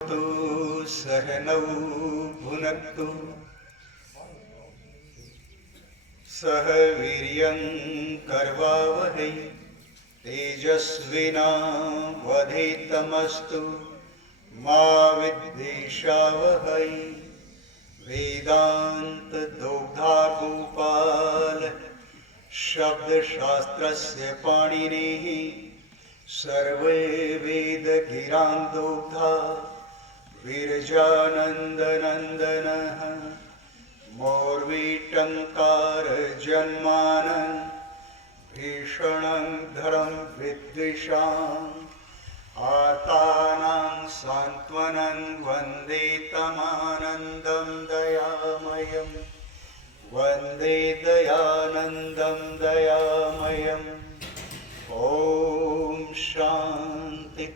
तो सहनौ भुनक्तु सह वीर्यं करवावहै तेजस्विनावधीतमस्तु मा विद्विषावहै। वेदांत दोग्धा गोपाल शब्दशास्त्रस्य पाणिनिः सर्वे वेद गिरां दोग्धा विरजानन्दनन्दनः मौर्वीटङ्कार जन्मानन् भीषणं धरं विद्विषाम् आर्तानां सान्त्वनं वन्दे तमानन्दं दयामयं वन्दे दयानन्दं दयामयम्। ओम शांति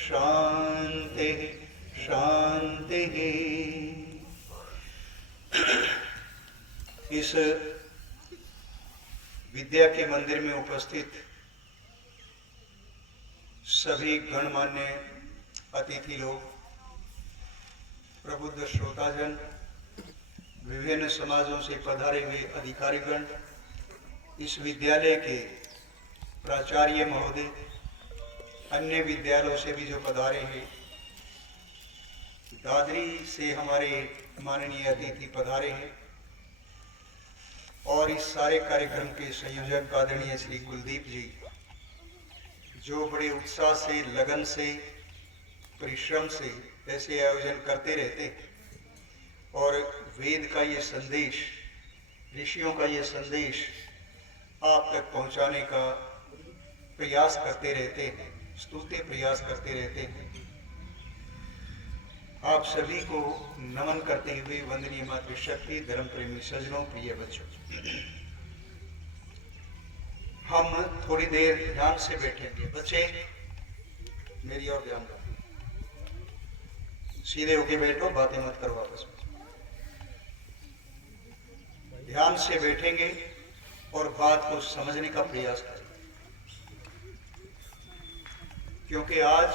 शांति शांति। इस विद्या के मंदिर में उपस्थित सभी गणमान्य अतिथि लोग, प्रबुद्ध श्रोताजन, विभिन्न समाजों से पधारे हुए अधिकारीगण, इस विद्यालय के प्राचार्य महोदय, अन्य विद्यालयों से भी जो पधारे हैं, दादरी से हमारे माननीय अतिथि पधारे हैं, और इस सारे कार्यक्रम के संयोजक आदरणीय श्री कुलदीप जी, जो बड़े उत्साह से, लगन से, परिश्रम से ऐसे आयोजन करते रहते हैं और वेद का ये संदेश, ऋषियों का ये संदेश आप तक पहुंचाने का प्रयास करते रहते हैं, स्तुत्य प्रयास करते रहते हैं। आप सभी को नमन करते हुए वंदनीय मातृशक्ति, धर्म प्रेमी सज्जनों, प्रिय बच्चों, हम थोड़ी देर ध्यान से बैठेंगे। बच्चे मेरी ओर ध्यान दो, सीधे होके बैठो, बातें मत करो आपस में। ध्यान से बैठेंगे और बात को समझने का प्रयास करें, क्योंकि आज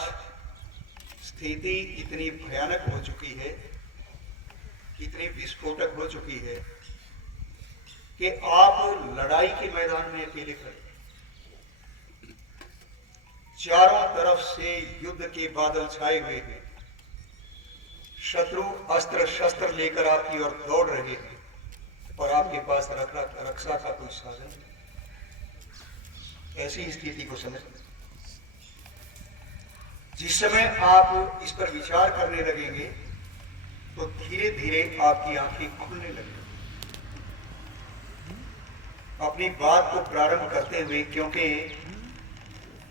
स्थिति इतनी भयानक हो चुकी है, इतनी विस्फोटक हो चुकी है कि आप लड़ाई के मैदान में अकेले खड़े, चारों तरफ से युद्ध के बादल छाए हुए हैं, शत्रु अस्त्र शस्त्र लेकर आपकी ओर दौड़ रहे हैं और आपके पास रक्षा का कोई साधन नहीं। ऐसी स्थिति को समझ, जिस समय आप इस पर विचार करने लगेंगे तो धीरे धीरे आपकी आंखें खुलने लगेंगी। अपनी बात को प्रारंभ करते हुए, क्योंकि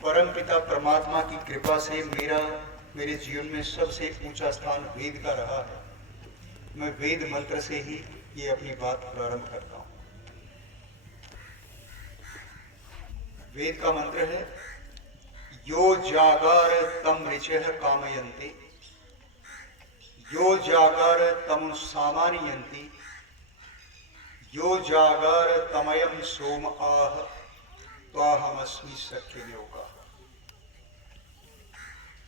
परमपिता परमात्मा की कृपा से मेरे जीवन में सबसे ऊंचा स्थान वेद का रहा है, मैं वेद मंत्र से ही ये अपनी बात प्रारंभ करता हूं। वेद का मंत्र है, यो जागर तम ऋचः कामयन्ति, यो जागर तम सामान्यन्ति, यो जागर तमयम सोम आह त्वाहमस्मि सख्ययोगा।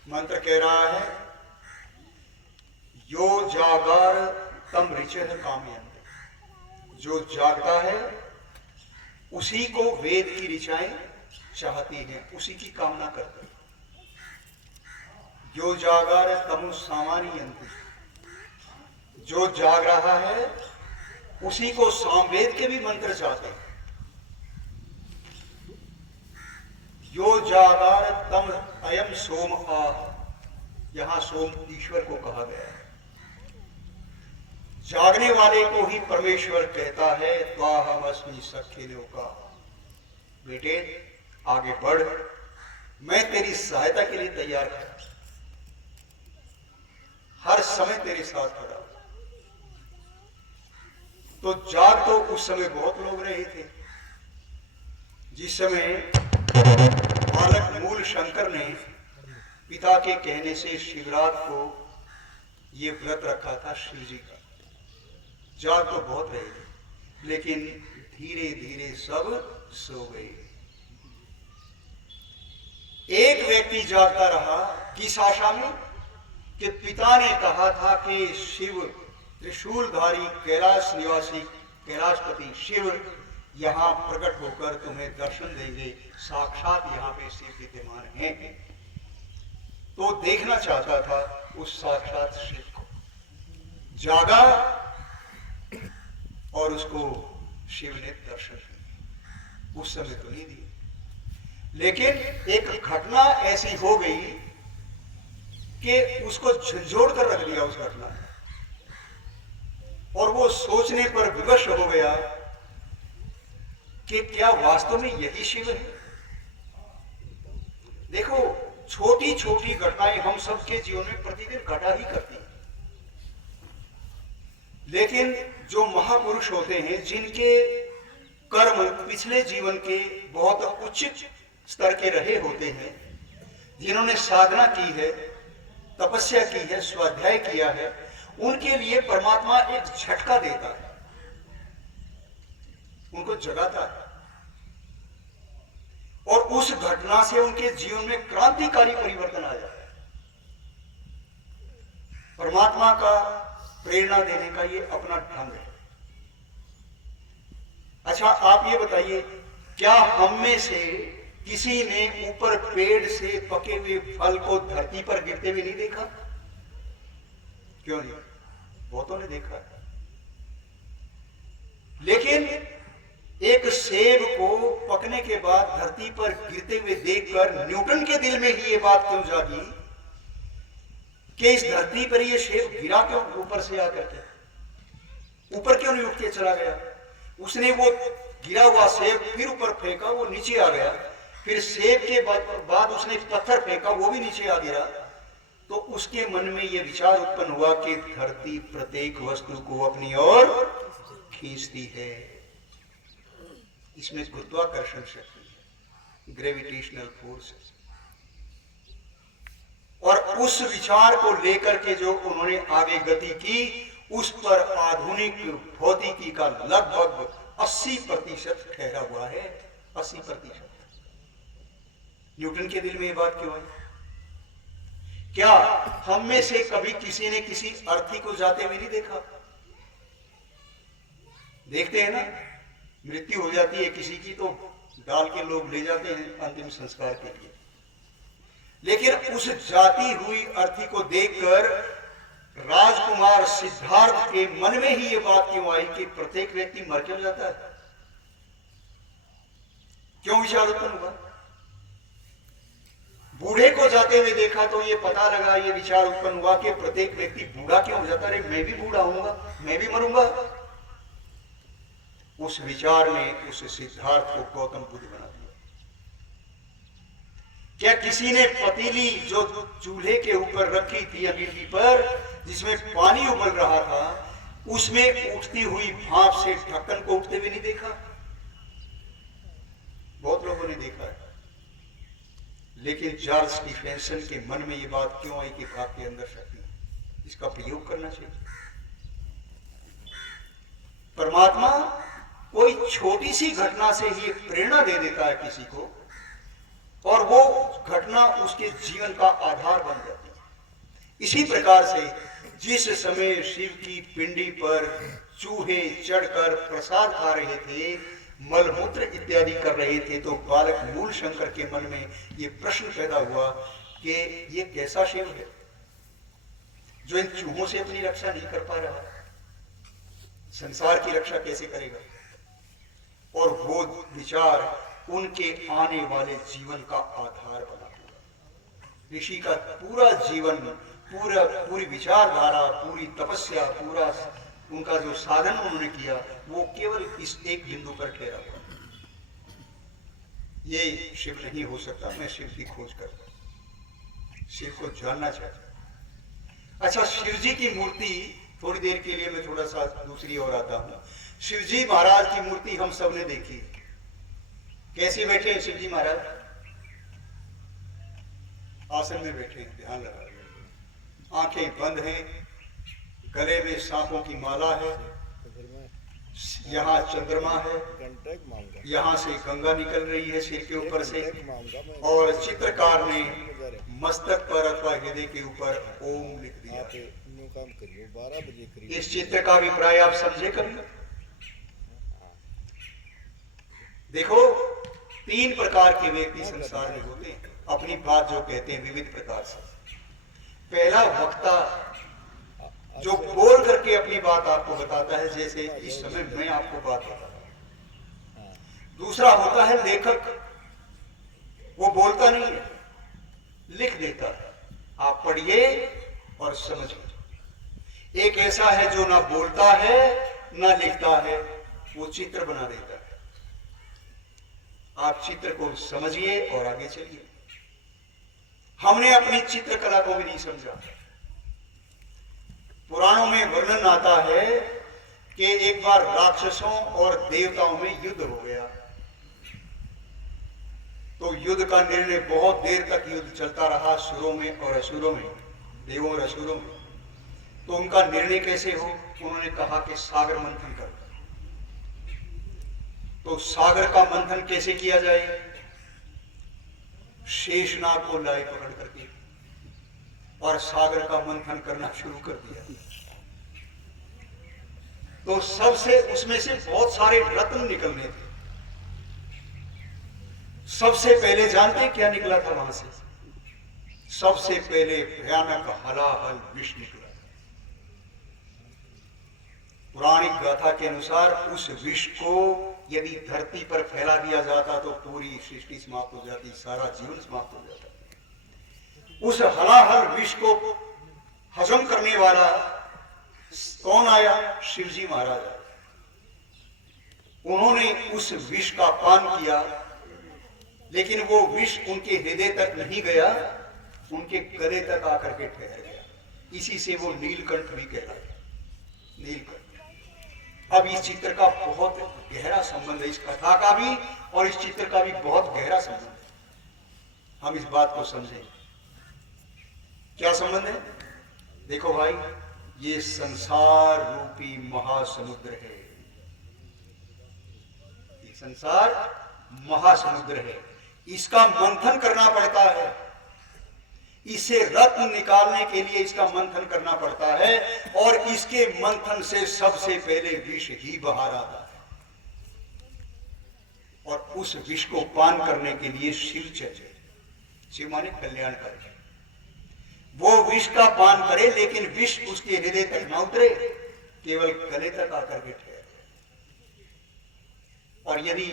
मंत्र कह रहा है, यो जागर तम ऋचः कामयन्ति, जो जागता है उसी को वेद की ऋचाएं चाहती है, उसी की कामना करते हैं। जो जागर तमु सामान्यन्ति, जो जाग रहा है उसी को सामवेद के भी मंत्र चाहते हैं। यो जागर तम अयम सोम आह, यहां सोम ईश्वर को कहा गया है। जागने वाले को ही परमेश्वर कहता है, त्वाहमस्मि सख्यलोका, बेटे आगे बढ़, मैं तेरी सहायता के लिए तैयार हूं, हर समय तेरे साथ खड़ा हूं। तो जाग तो उस समय बहुत लोग रहे थे, जिस समय बालक मूल शंकर ने पिता के कहने से शिवरात को ये व्रत रखा था शिव जी का। जाग तो बहुत रहे थे, लेकिन धीरे धीरे सब सो गए। एक व्यक्ति जागता रहा, किस आशा में कि पिता ने कहा था कि शिव त्रिशूलधारी कैलाश निवासी कैलाशपति शिव यहाँ प्रकट होकर तुम्हें दर्शन देंगे, साक्षात यहाँ पे शिव विद्यमान हैं। तो देखना चाहता था उस साक्षात शिव को, जागा और उसको शिव ने दर्शन दिए। उस समय तो नहीं दिए, लेकिन एक घटना ऐसी हो गई कि उसको झंझोड़ कर रख दिया उस घटना ने, और वो सोचने पर विवश हो गया कि क्या वास्तव में यही शिव है। देखो, छोटी छोटी घटनाएं हम सबके जीवन में प्रतिदिन घटा ही करती हैं, लेकिन जो महापुरुष होते हैं, जिनके कर्म पिछले जीवन के बहुत उच्च स्तर के रहे होते हैं, जिन्होंने साधना की है, तपस्या की है, स्वाध्याय किया है, उनके लिए परमात्मा एक झटका देता है, उनको जगाता है, और उस घटना से उनके जीवन में क्रांतिकारी परिवर्तन आ जाता है। परमात्मा का प्रेरणा देने का ये अपना ढंग है। अच्छा, आप ये बताइए, क्या हम में से किसी ने ऊपर पेड़ से पके हुए फल को धरती पर गिरते हुए नहीं देखा? क्यों नहीं? बहुतों ने देखा है। लेकिन एक सेब को पकने के बाद धरती पर गिरते हुए देखकर न्यूटन के दिल में ही ये बात क्यों जागी कि इस धरती पर ये सेब गिरा क्यों ऊपर से आकर के? ऊपर क्यों नहीं उठ के चला गया? उसने वो गिरा हुआ सेब फिर ऊपर फेंका, वो नीचे आ गया। फिर सेब के बाद उसने पत्थर फेंका, वो भी नीचे आ गिरा। तो उसके मन में यह विचार उत्पन्न हुआ कि धरती प्रत्येक वस्तु को अपनी ओर खींचती है, इसमें गुरुत्वाकर्षण शक्ति है, ग्रेविटेशनल फोर्स। और उस विचार को लेकर के जो उन्होंने आगे गति की, उस पर आधुनिक भौतिकी का लगभग 80% ठहरा हुआ है। 80%। न्यूटन के दिल में ये बात क्यों आई? क्या हम में से कभी किसी ने किसी अर्थी को जाते हुए नहीं देखा? देखते हैं ना, मृत्यु हो जाती है किसी की तो डाल के लोग ले जाते हैं अंतिम संस्कार के लिए। लेकिन उस जाती हुई अर्थी को देखकर राजकुमार सिद्धार्थ के मन में ही ये बात क्यों आई कि प्रत्येक व्यक्ति मर क्यों जाता है? क्यों विचार उत्पन्न हुआ? बूढ़े को जाते हुए देखा तो ये पता लगा, ये विचार उत्पन्न हुआ कि प्रत्येक व्यक्ति बूढ़ा क्यों हो जाता है? मैं भी बूढ़ा होऊंगा, मैं भी मरूंगा। उस विचार ने उस सिद्धार्थ को गौतम बुद्ध बना दिया। क्या किसी ने पतीली जो चूल्हे के ऊपर रखी थी अगीठी पर, जिसमें पानी उबल रहा था, उसमें उठती हुई भाप से ढक्कन को उठते हुए नहीं देखा? बहुत लोगों ने देखा है। लेकिन चार्ल्स स्टीफेंसन के मन में यह बात क्यों आई कि भाप के अंदर शक्ति है, इसका प्रयोग करना चाहिए। परमात्मा कोई छोटी सी घटना से ही प्रेरणा दे देता है किसी को, और वो घटना उसके जीवन का आधार बन जाती है। इसी प्रकार से जिस समय शिव की पिंडी पर चूहे चढ़कर प्रसाद खा रहे थे, मलमूत्र इत्यादि कर रहे थे, तो बालक मूल शंकर के मन में ये प्रश्न पैदा हुआ कि ये कैसा शिव है जो इन चूहों से अपनी रक्षा नहीं कर पा रहा, संसार की रक्षा कैसे करेगा? और वो विचार उनके आने वाले जीवन का आधार बना हुआ। ऋषि का पूरा जीवन, पूरी विचारधारा, पूरी तपस्या, पूरा उनका जो साधन उन्होंने किया, वो केवल इस एक बिंदु पर ठहरा हुआ। ये शिव नहीं हो सकता, मैं शिव की खोज करता हूं, शिव को जानना चाहता। अच्छा, शिव जी की मूर्ति, थोड़ी देर के लिए मैं थोड़ा सा दूसरी ओर आता हूं। शिव जी महाराज की मूर्ति हम सब ने देखी। कैसे बैठे हैं शिव जी महाराज? आसन में बैठे हैं, ध्यान लगा, आंखें बंद हैं, गले में सांपों की माला है, यहाँ चंद्रमा है, कंटेक्ट मांगा यहाँ से गंगा निकल रही है सिर के ऊपर से, कंटेक्ट मांगा मैं और चित्रकार ने मस्तक पर अथवा हृदय के ऊपर ओम लिख दिया। आप न्यू काम करिए 12 बजे करिए। इस चित्र का अभिप्राय आप समझे कभी? देखो, तीन प्रकार के व्यक्ति संसार में होते हैं, अपनी बात जो कहते हैं विविध प्रकार से। पहला वक्ता, जो बोल करके अपनी बात आपको बताता है, जैसे इस समय मैं आपको बात बता रहा हूं। दूसरा होता है लेखक, वो बोलता नहीं है, लिख देता है, आप पढ़िए और समझिए। एक ऐसा है जो ना बोलता है ना लिखता है, वो चित्र बना देता है। आप चित्र को समझिए और आगे चलिए। हमने अपनी चित्रकला को भी नहीं समझा। पुराणों में वर्णन आता है कि एक बार राक्षसों और देवताओं में युद्ध हो गया। तो युद्ध का निर्णय, बहुत देर तक युद्ध चलता रहा सुरों में और असुरों में, देवों और असुरों में। तो उनका निर्णय कैसे हो? उन्होंने कहा कि सागर मंथन करो। तो सागर का मंथन कैसे किया जाए? शेषनाग को लाए पकड़ करके और सागर का मंथन करना शुरू कर दिया। तो सबसे, उसमें से बहुत सारे रत्न निकलने थे। सबसे पहले जानते क्या निकला था वहां से? सबसे पहले भयानक हलाहल विष निकला। पौराणिक गाथा के अनुसार उस विष को यदि धरती पर फैला दिया जाता तो पूरी सृष्टि समाप्त हो जाती, सारा जीवन समाप्त हो जाता। उस हलाहल विष को हजम करने वाला कौन आया? शिवजी महाराज। उन्होंने उस विष का पान किया, लेकिन वो विष उनके हृदय तक नहीं गया, उनके गले तक आकर के ठहर गया। इसी से वो नीलकंठ भी कहलाया, नीलकंठ। अब इस चित्र का बहुत गहरा संबंध है, इस कथा का भी और इस चित्र का भी बहुत गहरा संबंध है। हम इस बात को समझें। क्या संबंध है? देखो भाई, ये संसार रूपी महासमुद्र है। ये संसार महासमुद्र है, इसका मंथन करना पड़ता है। इसे रत्न निकालने के लिए इसका मंथन करना पड़ता है, और इसके मंथन से सबसे पहले विष ही बाहर आता है। और उस विष को पान करने के लिए शिव चाहिए। शिव माने कल्याणकारी। वो विष का पान करे, लेकिन विष उसके हृदय तक न उतरे, केवल गले तक आकर के ठहरे। और यदि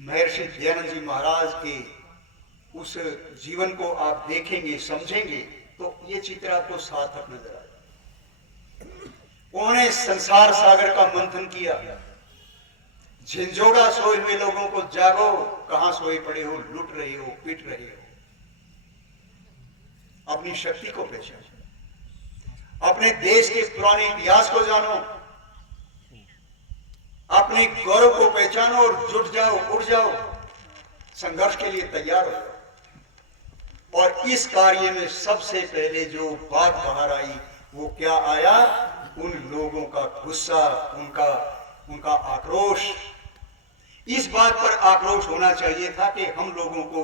महर्षि दयानंद जी महाराज के उस जीवन को आप देखेंगे, समझेंगे, तो ये चित्र आपको सार्थक नजर आएगा। उन्होंने संसार सागर का मंथन किया। झिंझोड़ा सोए हुए लोगों को जागो, कहां सोए पड़े हो, लुट रहे हो, पिट रहे हो। अपनी शक्ति को पहचानो, अपने देश के पुराने इतिहास को जानो, अपने गौरव को पहचानो और जुट जाओ, उठ जाओ, संघर्ष के लिए तैयार हो जाओ। और इस कार्य में सबसे पहले जो बात बाहर आई, वो क्या आया? उन लोगों का गुस्सा, उनका आक्रोश। इस बात पर आक्रोश होना चाहिए था कि हम लोगों को,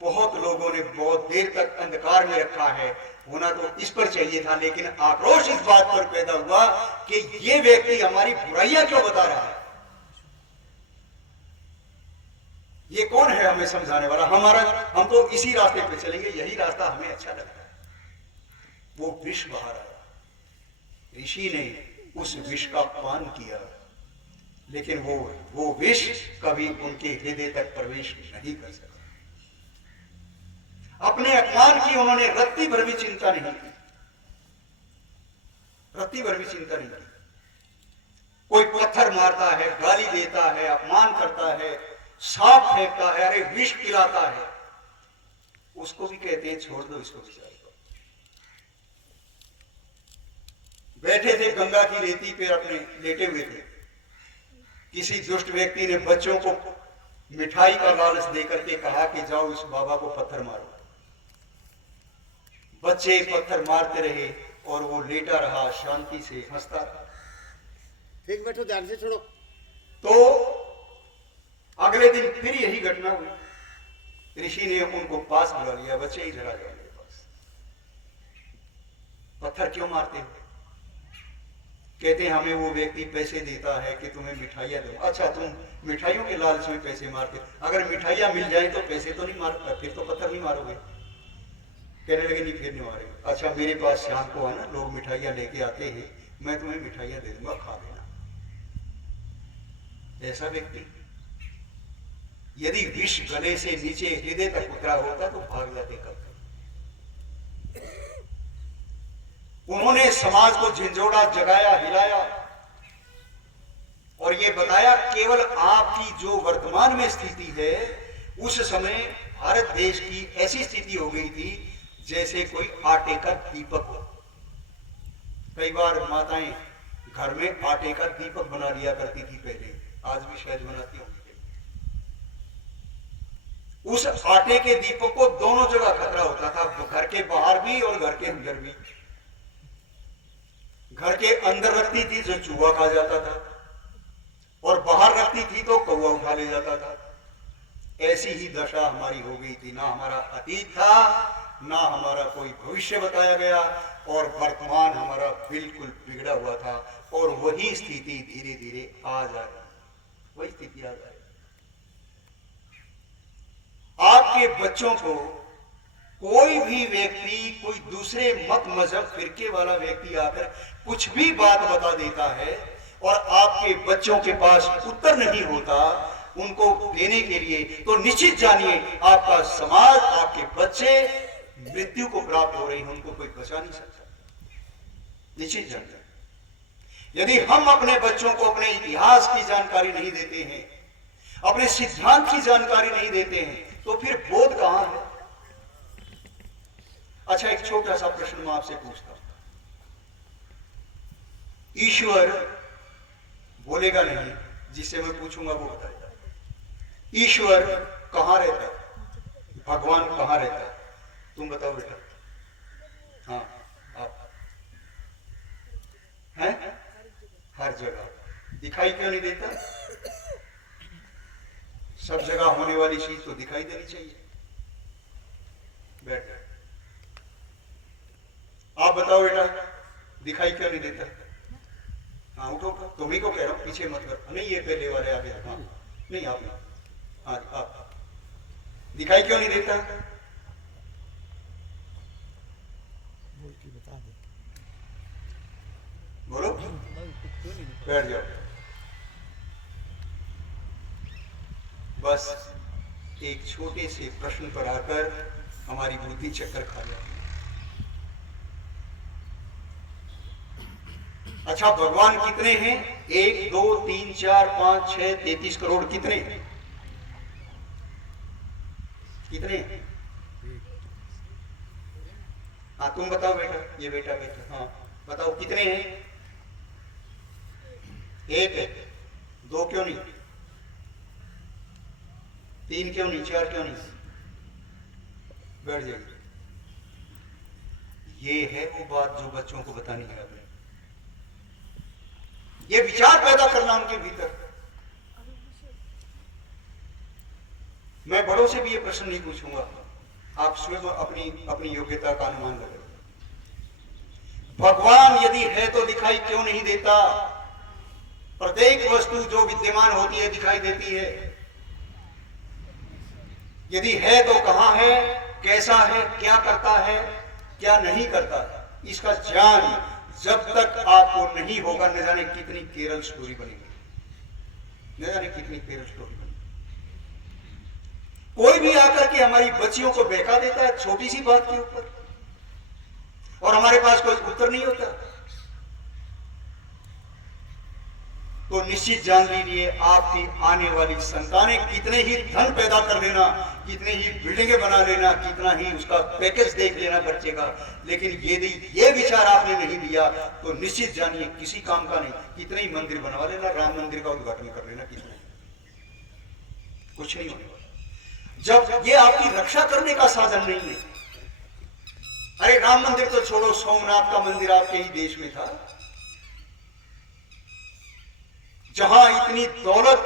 बहुत लोगों ने बहुत देर तक अंधकार में रखा है, होना तो इस पर चाहिए था। लेकिन आक्रोश इस बात पर पैदा हुआ कि ये व्यक्ति हमारी बुराइयां क्यों बता रहा है? ये कौन है हमें समझाने वाला? हम तो इसी रास्ते पे चलेंगे, यही रास्ता हमें अच्छा लगता है। वो विष बाहर आया। ऋषि ने उस विष का पान किया, लेकिन वो विष कभी उनके हृदय तक प्रवेश नहीं कर सका। अपने अपमान की उन्होंने रत्ती भर भी चिंता नहीं की, रत्ती भर भी चिंता नहीं की। कोई पत्थर मारता है, गाली देता है, अपमान करता है, सांप फेंकता है, अरे विष पिलाता है, उसको भी कहते हैं छोड़ दो इसको बेचारे को। बैठे थे गंगा की रेती पे, अपने लेटे हुए थे। किसी दुष्ट व्यक्ति ने बच्चों को मिठाई का लालच देकर के कहा कि जाओ इस बाबा को पत्थर मारो। बच्चे पत्थर मारते रहे और वो लेटा रहा, शांति से हंसता रहा। ठीक बैठो, ध्यान से छोड़ो। तो अगले दिन फिर यही घटना हुई। ऋषि ने उनको पास बुला लिया, बच्चे इधर आ जाओ मेरे पास। पत्थर क्यों मारते हो? कहते हमें वो व्यक्ति पैसे देता है कि तुम्हें मिठाइयां दो। अच्छा, तुम मिठाइयों के लालच में पैसे मारते, अगर मिठाइयां मिल जाए तो पैसे तो नहीं मार, फिर तो पत्थर नहीं मारोगे। कहने लगे नहीं, फिर नहीं मारेंगे। अच्छा, मेरे पास शाम को है ना लोग मिठाइयां लेके आते हैं, मैं तुम्हें मिठाइयां दे दूंगा, खा लेना। ऐसा व्यक्ति यदि विष गले से नीचे हृदय तक उतरा होता तो भाग जाते कब। उन्होंने समाज को झंझोड़ा, जगाया, हिलाया और यह बताया केवल आपकी जो वर्तमान में स्थिति है, उस समय भारत देश की ऐसी स्थिति हो गई थी जैसे कोई आटे का दीपक हो। कई बार माताएं घर में आटे का दीपक बना लिया करती थी पहले, आज भी शायद बनाती होंगी। उस आटे के दीपक को दोनों जगह खतरा होता था, घर के बाहर भी और घर के अंदर भी। घर के अंदर रखती थी जो चूहा खा जाता था, और बाहर रखती थी तो कौवा उठा ले जाता था। ऐसी ही दशा हमारी हो गई थी। ना हमारा अतीत था, ना हमारा कोई भविष्य बताया गया, और वर्तमान हमारा बिल्कुल बिगड़ा हुआ था। और वही स्थिति धीरे धीरे आ जा रही, वही स्थिति आ जा रही। आपके बच्चों को कोई भी व्यक्ति, कोई दूसरे मत मजहब फिरके वाला व्यक्ति आकर कुछ भी बात बता देता है और आपके बच्चों के पास उत्तर नहीं होता उनको देने के लिए, तो निश्चित जानिए आपका समाज, आपके बच्चे मृत्यु को प्राप्त हो रहे हैं, उनको कोई बचा नहीं सकता। निश्चित जानिए, यदि हम अपने बच्चों को अपने इतिहास की जानकारी नहीं देते हैं, अपने सिद्धांत की जानकारी नहीं देते हैं, तो फिर बोध कहां है? अच्छा, एक छोटा सा प्रश्न मैं आपसे पूछता हूं। ईश्वर बोलेगा नहीं, जिससे मैं पूछूंगा वो बताएगा। ईश्वर कहां रहता है? भगवान कहां रहता है? तुम बताओ बेटा। हाँ, आप हैं? हर जगह। दिखाई क्यों नहीं देता? सब जगह होने वाली चीज तो दिखाई देनी चाहिए। बैठ, आप बताओ बेटा, दिखाई क्यों नहीं देता? हाँ, उठो उठो, तुम्ही को कह रहा हूं, पीछे मत कर। नहीं, ये पहले वाले आगे। हाँ, नहीं आप नहीं। हाँ, आप दिखाई क्यों नहीं देता? बोलो, बैठ जाओ। बस एक छोटे से प्रश्न पर आकर हमारी बुद्धि चक्कर खा जाती है। अच्छा, भगवान कितने हैं? 1 2 3 4 5 6 33 करोड़। कितने कितने? हाँ, तुम बताओ बेटा। ये बेटा बेटा, हाँ बताओ कितने हैं? 1 है। 2 क्यों नहीं? 3 क्यों नहीं? 4 क्यों नहीं? बैठ जाइए। ये है वो बात जो बच्चों को बतानी है आपने। ये विचार पैदा करना उनके भीतर। मैं बड़ों से भी ये प्रश्न नहीं पूछूंगा, आप स्वयं अपनी योग्यता का अनुमान लगाइए। भगवान यदि है तो दिखाई क्यों नहीं देता? प्रत्येक वस्तु जो विद्यमान होती है दिखाई देती है। यदि है तो कहां है, कैसा है, क्या करता है, क्या नहीं करता, इसका ज्ञान जब तक आपको नहीं होगा, न जाने कितनी केरल स्टोरी बनेगी, न जाने कितनी केरल स्टोरी बनेगी। कोई भी आकर के हमारी बच्चियों को बहका देता है छोटी सी बात के ऊपर, और हमारे पास कोई उत्तर नहीं होता, तो निश्चित जान लीजिए आपकी आने वाली संतानें कितने ही धन पैदा कर लेना, कितने ही बिल्डिंगें बना लेना, कितना ही उसका पैकेज देख लेना बच्चे का, लेकिन यदि ये विचार आपने नहीं दिया तो निश्चित जानिए किसी काम का नहीं। कितने ही मंदिर बनवा लेना, राम मंदिर का उद्घाटन कर लेना, कितने, कुछ नहीं होने वाला जब ये आपकी रक्षा करने का साधन नहीं है। अरे राम मंदिर तो छोड़ो, सोमनाथ का मंदिर आपके ही देश में था। जहां इतनी दौलत,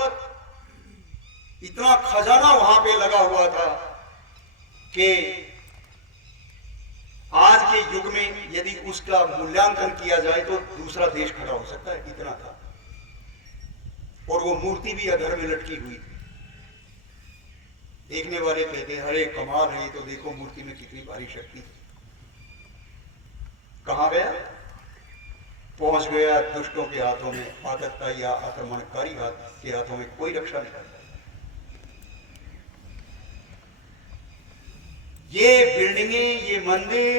इतना खजाना वहां पे लगा हुआ था कि आज के युग में यदि उसका मूल्यांकन किया जाए तो दूसरा देश खड़ा हो सकता है, इतना था। और वो मूर्ति भी अधर में लटकी हुई थी। देखने वाले कहते हैं अरे कमाल है, तो देखो मूर्ति में कितनी भारी शक्ति थी। कहां गया? पहुंच गया दुष्टों के हाथों में, आतंकता या आक्रमणकारी के हाथों में, कोई रक्षा नहीं करता। ये बिल्डिंगें, ये मंदिर,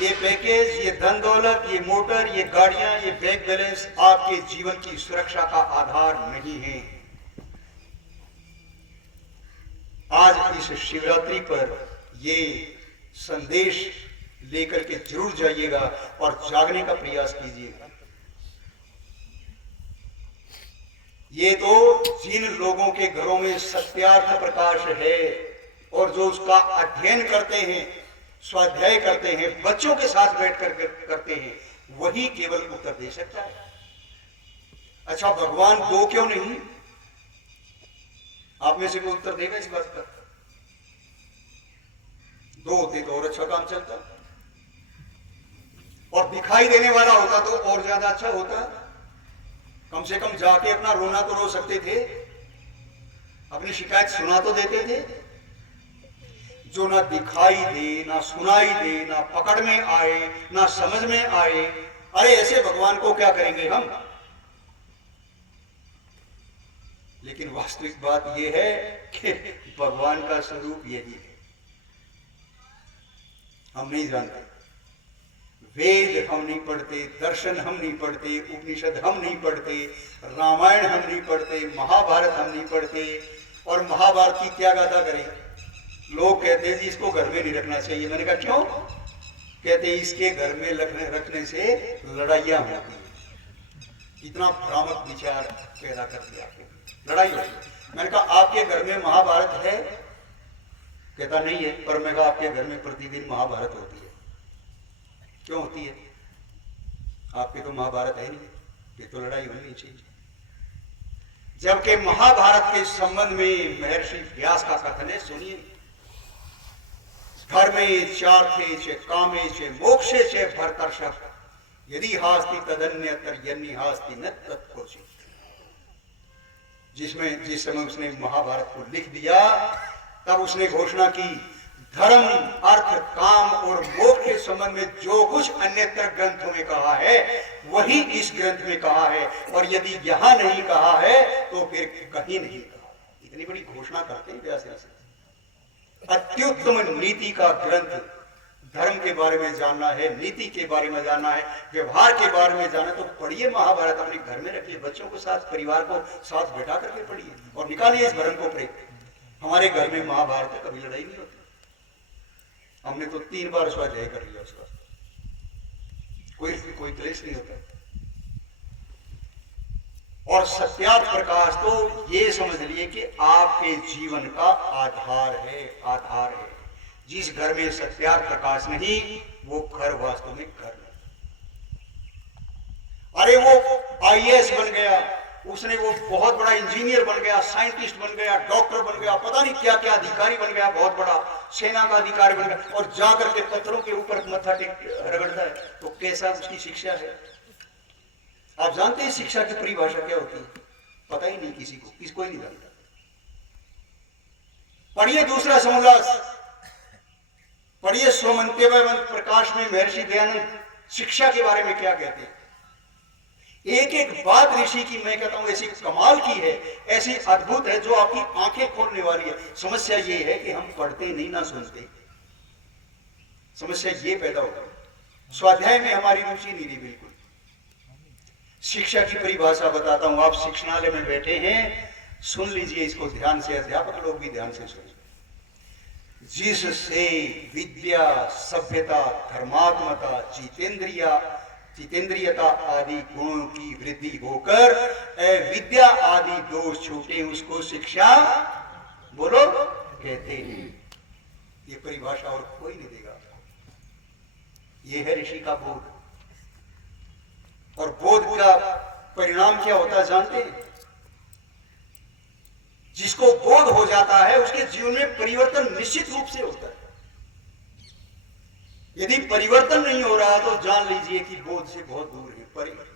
ये पैकेज, ये धन दौलत, ये मोटर, ये गाड़ियां, ये बैंक बैलेंस आपके जीवन की सुरक्षा का आधार नहीं है। आज इस शिवरात्रि पर ये संदेश लेकर के जरूर जाइएगा और जागने का प्रयास कीजिएगा। ये तो जिन लोगों के घरों में सत्यार्थ प्रकाश है और जो उसका अध्ययन करते हैं, स्वाध्याय करते हैं, बच्चों के साथ बैठकर करते हैं, वही केवल उत्तर दे सकता है। अच्छा, भगवान दो क्यों नहीं? आप में से कोई उत्तर देगा इस बात पर? दो होते तो और अच्छा काम चलता, और दिखाई देने वाला होता तो और ज्यादा अच्छा होता। कम से कम जाके अपना रोना तो रो सकते थे, अपनी शिकायत सुना तो देते थे। जो ना दिखाई दे, ना सुनाई दे, ना पकड़ में आए, ना समझ में आए, अरे ऐसे भगवान को क्या करेंगे हम? लेकिन वास्तविक बात यह है कि भगवान का स्वरूप यही है, हम नहीं जानते। वेद हम नहीं पढ़ते, दर्शन हम नहीं पढ़ते, उपनिषद हम नहीं पढ़ते, रामायण हम नहीं पढ़ते, महाभारत हम नहीं पढ़ते। और महाभारत की क्या गाथा करें? लोग कहते हैं जी इसको घर में नहीं रखना चाहिए। मैंने कहा क्यों? कहते हैं इसके घर में रखने से लड़ाइयां होती है। इतना भ्रामक विचार पैदा कर दिया, लड़ाई होती। मैंने कहा आपके घर में महाभारत है? कहता नहीं है। पर मैं कहा आपके घर में प्रतिदिन महाभारत होती है। क्यों होती है? आपके तो महाभारत है नहीं, ये तो लड़ाई होनी चाहिए। जबकि महाभारत के संबंध में महर्षि व्यास का कथन है, सुनिए। धर्मे चार्थे च कामे च मोक्षे च भरतर्षभ यदि हास्ति तदन्यतर यन्नि हास्ति न तत्क्वचित्। जिस समय उसने महाभारत को लिख दिया, तब उसने घोषणा की धर्म, अर्थ, काम और मोक्ष के संबंध में जो कुछ अन्यतर ग्रंथों में कहा है वही इस ग्रंथ में कहा है, और यदि यहां नहीं कहा है तो फिर कहीं नहीं कहा। इतनी बड़ी घोषणा करते हैं व्यास ऋषि। अत्युत्तम नीति का ग्रंथ। धर्म के बारे में जानना है, नीति के बारे में जानना है, व्यवहार के बारे में जानना, तो पढ़िए महाभारत, अपने घर में रखिए, बच्चों को साथ, परिवार को साथ बैठा करके पढ़िए और निकालिए इस भ्रम को प्रेम। हमारे घर में महाभारत है, कभी लड़ाई नहीं होती। हमने तो 3 बार स्वाध्याय कर लिया उसका, कोई क्लेश नहीं होता। और सत्यार्थ प्रकाश तो ये समझ लिए कि आपके जीवन का आधार है, आधार है। जिस घर में सत्यार्थ प्रकाश नहीं, वो घर वास्तव में घर नहीं। अरे वो आईएएस बन गया, उसने वो बहुत बड़ा इंजीनियर बन गया, साइंटिस्ट बन गया, डॉक्टर बन गया, पता नहीं क्या क्या अधिकारी बन गया, बहुत बड़ा सेना का अधिकारी बन गया, और जाकर के पत्थरों के ऊपर मत्था रगड़ता है, तो कैसा उसकी शिक्षा है? आप जानते हैं शिक्षा की परिभाषा क्या होती है? पता ही नहीं किसको ही नहीं जानता। पढ़िए दूसरा समोल्लास, पढ़िए सोमंत्यवंत प्रकाश में महर्षि दयानंद शिक्षा के बारे में क्या कहते हैं। एक एक बात ऋषि की मैं कहता हूं ऐसी कमाल की है, ऐसी अद्भुत है, जो आपकी आंखें खोलने वाली है। समस्या ये है कि हम पढ़ते नहीं, ना सुनते। समस्या ये पैदा हो गई। स्वाध्याय में हमारी रुचि नहीं रही बिल्कुल। शिक्षा की परिभाषा बताता हूं, आप शिक्षणालय में बैठे हैं, सुन लीजिए इसको ध्यान से, अध्यापक लोग भी ध्यान से सुनिए। जिससे विद्या, सभ्यता, धर्मात्मता, जितेंद्रियता आदि गुणों की वृद्धि होकर विद्या आदि दोष छूटे, उसको शिक्षा बोलो कहते हैं। ये परिभाषा और कोई नहीं देगा। ये है ऋषि का बोध। और बोध का परिणाम क्या होता है जानते हैं? जिसको बोध हो जाता है उसके जीवन में परिवर्तन निश्चित रूप से होता है। यदि परिवर्तन नहीं हो रहा तो जान लीजिए कि बोध से बहुत दूर है। परिवर्तन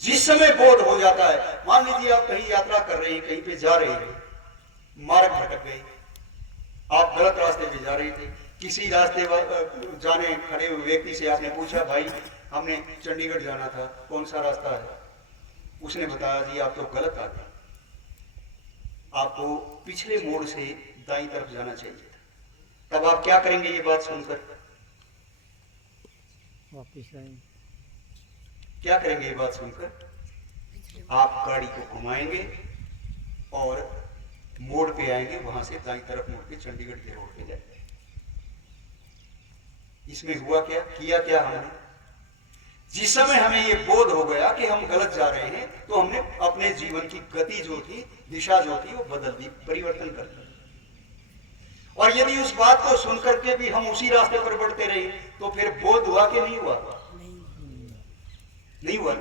जिस समय बोध हो जाता है, मान लीजिए आप कहीं यात्रा कर रहे हैं, कहीं पे जा रहे हैं, मार्ग भटक गए, आप गलत रास्ते पे जा रहे थे, किसी रास्ते जाने खड़े हुए व्यक्ति से आपने पूछा, भाई हमने चंडीगढ़ जाना था, कौन सा रास्ता है? उसने बताया जी आप तो गलत आ गए, आपको पिछले मोड़ से दाईं तरफ जाना चाहिए था। तब आप क्या करेंगे ये बात सुनकर? वापिस आएंगे। क्या करेंगे ये बात सुनकर? आप गाड़ी को घुमाएंगे और मोड़ पे आएंगे, वहां से दाईं तरफ मुड़ के चंडीगढ़ के रोड पे जाएंगे। इसमें हुआ क्या, किया क्या हमने? जिस समय हमें ये बोध हो गया कि हम गलत जा रहे हैं, तो हमने अपने जीवन की गति जो थी, दिशा जो थी, वो बदल दी, परिवर्तन कर दिया। और यदि उस बात को सुनकर के भी हम उसी रास्ते पर बढ़ते रहे, तो फिर बोध हुआ कि नहीं हुआ? नहीं हुआ,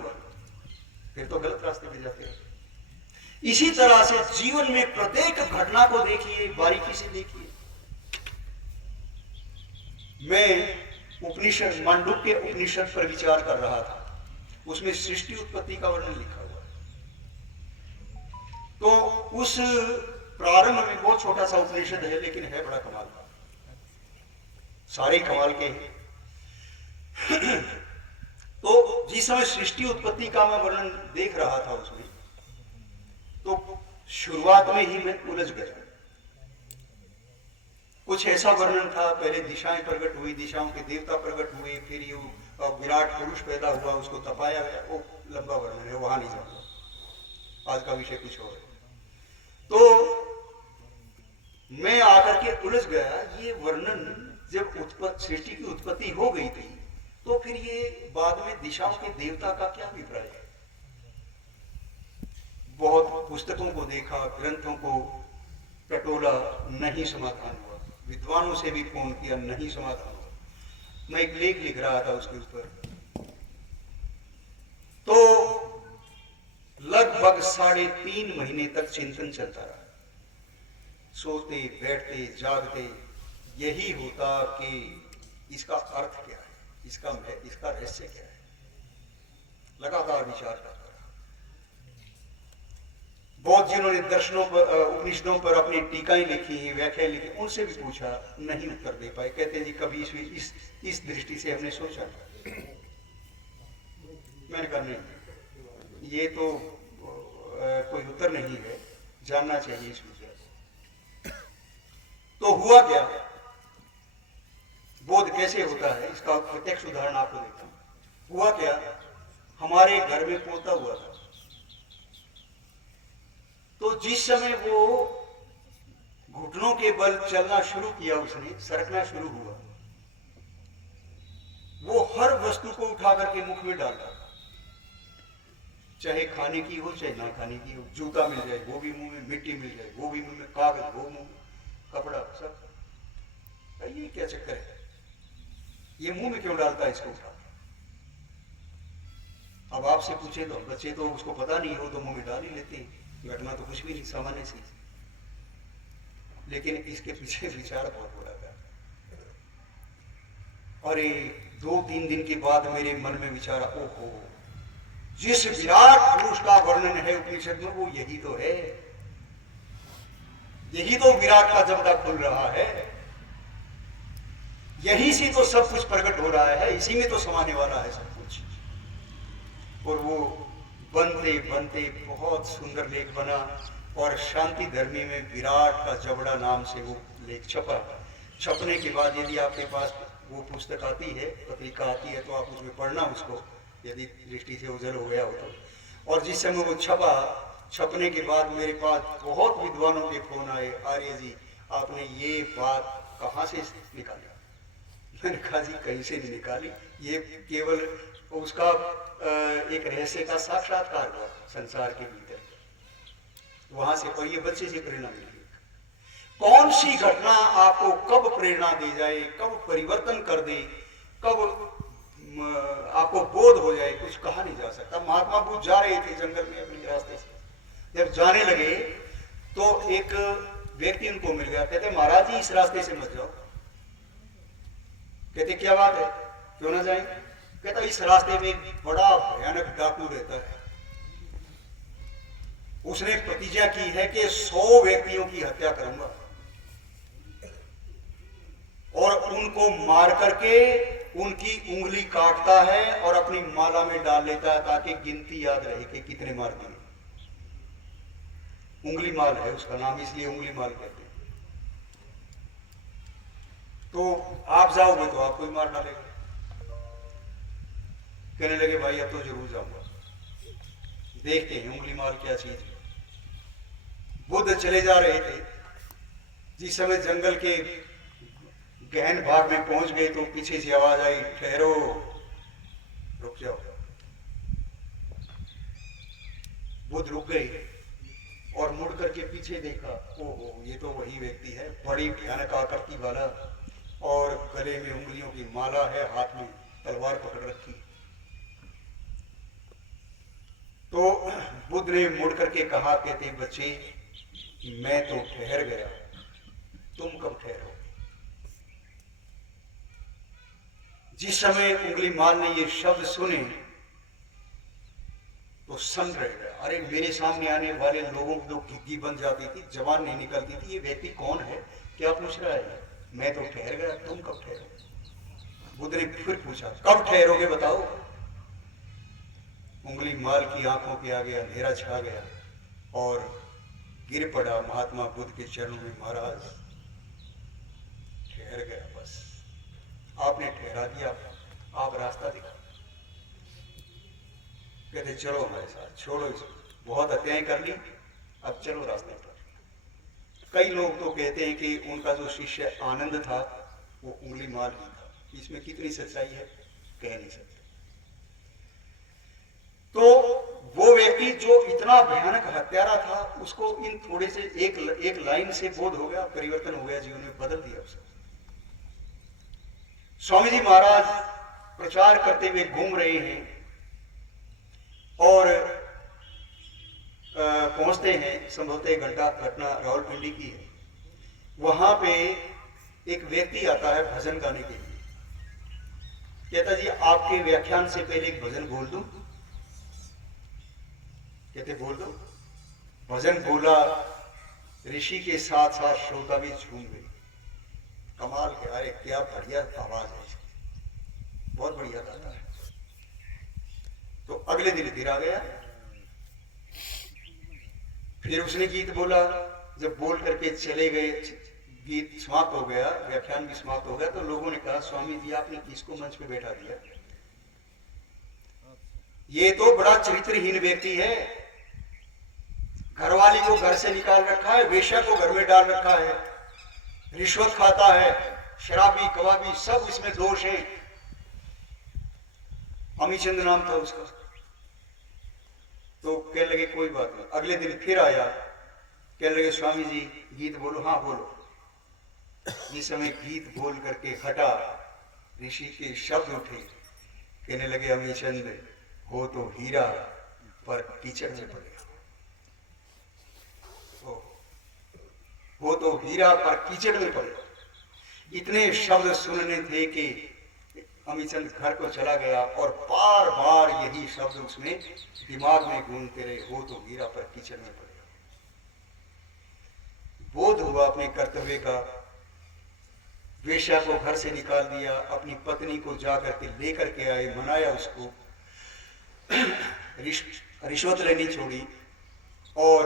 फिर तो गलत रास्ते पे जाते हैं। इसी तरह से जीवन में प्रत्येक घटना को देखिए, बारीकी से देखिए। मैं उपनिषद, मांडुक्य उपनिषद पर विचार कर रहा था, उसमें सृष्टि उत्पत्ति का वर्णन लिखा हुआ है। तो उस प्रारंभ में बहुत छोटा सा उपनिषद है, लेकिन है बड़ा कमाल का, सारे कमाल के हैं। तो जिस समय सृष्टि उत्पत्ति का मैं वर्णन देख रहा था उसमें, तो शुरुआत में ही मैं उलझ गया। कुछ ऐसा वर्णन था, पहले दिशाएं प्रकट हुई, दिशाओं के देवता प्रकट हुए, फिर ये विराट पुरुष पैदा हुआ, उसको तपाया गया, वो लंबा वर्णन है, वहां नहीं जाऊंगा, आज का विषय कुछ और है। तो मैं आकर के उलझ गया, ये वर्णन जब सृष्टि की उत्पत्ति हो गई थी, तो फिर ये बाद में दिशाओं के देवता का क्या अभिप्राय है? बहुत पुस्तकों को देखा, ग्रंथों को टटोला, नहीं समाधान हुआ, विद्वानों से भी फोन किया, नहीं समाधान हुआ। मैं एक लेख लिख रहा था उसके ऊपर, तो लगभग 3.5 महीने तक चिंतन चलता रहा, सोते बैठते जागते यही होता कि इसका अर्थ क्या है, इसका रहस्य क्या है, लगातार विचार करता रहा। बहुत जिन्होंने दर्शनों पर, उपनिषदों पर अपनी टीकाएं लिखी, व्याख्याएं लिखी, उनसे भी पूछा, नहीं उत्तर दे पाए। कहते जी कभी इस दृष्टि से हमने सोचा नहीं। मैंने कहा नहीं, ये तो कोई उत्तर नहीं है, जानना चाहिए इस विषय को। तो हुआ क्या, बोध कैसे होता है, इसका प्रत्यक्ष उदाहरण आपको देता हूं। हुआ क्या, हमारे घर में पोता हुआ था, तो जिस समय वो घुटनों के बल चलना शुरू किया, उसने सरकना शुरू हुआ, वो हर वस्तु को उठा करके मुख में डालता था, चाहे खाने की हो चाहे ना खाने की हो। जूता मिल जाए वो भी मुंह में, मिट्टी मिल जाए वो भी मुंह में, कागज वो मुंह में, कपड़ा सब। ये क्या चक्कर है, ये मुंह में क्यों डालता है इसको उठा? अब आपसे पूछे तो बच्चे तो उसको पता नहीं हो तो मुंह में डाल ही लेते हैं, घटना तो कुछ भी नहीं, सामान्य सी। लेकिन इसके पीछे विचार बहुत बड़ा था। और 2-3 दिन के बाद मेरे मन में विचार, ओहो, जिस विराट पुरुष का वर्णन है उपनिषद में, वो यही तो है, यही तो विराट का जबड़ा खुल रहा है, यही से तो सब कुछ प्रकट हो रहा है, इसी में तो समाने वाला है सब कुछ। और वो बनते बनते बहुत सुंदर लेख बना, और शांति धर्मी में विराट का जबड़ा नाम से वो लेख छपा। छपने के बाद यदि आपके पास वो पुस्तक आती है, पत्रिका आती है, तो आप उसमें पढ़ना उसको, यदि दृष्टि से उजल हो गया हो तो। और जिस समय वो छपा, छपने के बाद मेरे पास बहुत विद्वानों के फोन आए, आर्य जी आपने ये बात कहाँ से निकाली? मैंने कहा जी कहीं से नहीं निकाली, ये केवल उसका एक रहस्य का साक्षात्कार हुआ संसार के भीतर, वहां से। पर ये बच्चे से प्रेरणा मिली। कौन सी घटना आपको कब प्रेरणा दे जाए, कब परिवर्तन कर दे, कब आपको आपको बोध हो जाए, कुछ कहा नहीं जा सकता। महात्मा बुद्ध जा रहे थे जंगल में अपने रास्ते से, जब जाने लगे तो एक व्यक्ति उनको मिल गया। कहते महाराज जी इस रास्ते से मत जाओ। कहते क्या बात है, क्यों ना जाए? कहता इस रास्ते में एक बड़ा भयानक डाकू रहता है, उसने प्रतिज्ञा की है कि 100 व्यक्तियों की हत्या करूंगा और उनको मार करके उनकी उंगली काटता है और अपनी माला में डाल लेता है ताकि गिनती याद रहे कि कितने मार दिए। उंगली माल है उसका नाम, इसलिए उंगली माल कहते हैं। तो आप जाओगे तो आपको ही मार डालेगा। कहने लगे भाई अब तो जरूर जाऊंगा, देखते हैं उंगली माल क्या चीज है। बुद्ध चले जा रहे थे, जिस समय जंगल के गहन भाग में पहुंच गए तो पीछे से आवाज आई, ठहरो, रुक जाओ। बुद्ध रुक गए और मुड़ करके पीछे देखा, ओहो ये तो वही व्यक्ति है, बड़ी भयानक आकृति वाला, और गले में उंगलियों की माला है, हाथ में तलवार पकड़ रखी। तो बुद्ध ने मुड़ करके कहा, कहते बच्चे मैं तो ठहर गया, तुम कब ठहरो? जिस समय उंगली माल ने ये शब्द सुने तो सम रह गया। अरे मेरे सामने आने वाले लोगों की तो घिग्गी बन जाती थी, जबान नहीं निकलती थी, ये व्यक्ति कौन है, क्या पूछ रहा है? मैं तो ठहर गया, तुम कब ठहरो? बुद्ध ने फिर पूछा, कब ठहरोगे बताओ? उंगली माल की आंखों के आगे अंधेरा छा गया और गिर पड़ा महात्मा बुद्ध के चरणों में। महाराज ठहर गया, बस आपने ठहरा दिया, आप रास्ता दिखा। कहते चलो हमारे साथ, छोड़ो इसको, बहुत हत्याएं कर ली, अब चलो रास्ते पर। कई लोग तो कहते हैं कि उनका जो शिष्य आनंद था वो उंगली माल ही था। इसमें कितनी सच्चाई है कह नहीं सकते। तो वो व्यक्ति जो इतना भयानक हत्यारा था, उसको इन थोड़े से एक लाइन से बोध हो गया, परिवर्तन हो गया, जीवन में बदल दिया उसने। स्वामी जी महाराज प्रचार करते हुए घूम रहे हैं और पहुंचते हैं, संभवतः घटना रावलपिंडी की है। वहां पे एक व्यक्ति आता है भजन गाने के लिए। कहता जी आपके व्याख्यान से पहले एक भजन बोल दूं? कहते बोल दो। भजन बोला, ऋषि के साथ साथ श्रोता भी झूम गए। कमाल के, अरे क्या बढ़िया आवाज है इसकी, बहुत बढ़िया गाता है। तो अगले दिन फिर आ गया, फिर उसने गीत बोला। जब बोल करके चले गए, गीत समाप्त हो गया, व्याख्यान भी समाप्त हो गया, तो लोगों ने कहा स्वामी जी आपने किसको मंच पे बैठा दिया? ये तो बड़ा चरित्रहीन व्यक्ति है, घरवाली को घर से निकाल रखा है, वेश्या को घर में डाल रखा है, रिश्वत खाता है, शराबी कबाबी सब इसमें दोष है। अमीचंद नाम था उसका। तो कहने लगे कोई बात नहीं। अगले दिन फिर आया, कहने लगे स्वामी जी गीत बोलो। हाँ बोलो। जिस समय गीत बोल करके हटा, ऋषि के शब्द उठे, कहने लगे अमीचंद हो तो हीरा पर कीचड़ में पड़ेगा, वो तो हीरा पर कीचड़ में पड़ेगा। इतने शब्द सुनने थे कि अमीचंद घर को चला गया और बार बार यही शब्द उसमें दिमाग में गूंजते रहे, हो तो हीरा पर कीचड़ में पड़ेगा। बोध हुआ अपने कर्तव्य का, वेश्या को घर से निकाल दिया, अपनी पत्नी को जाकर के लेकर के आए, मनाया उसको, रिश्वत लेनी छोड़ी और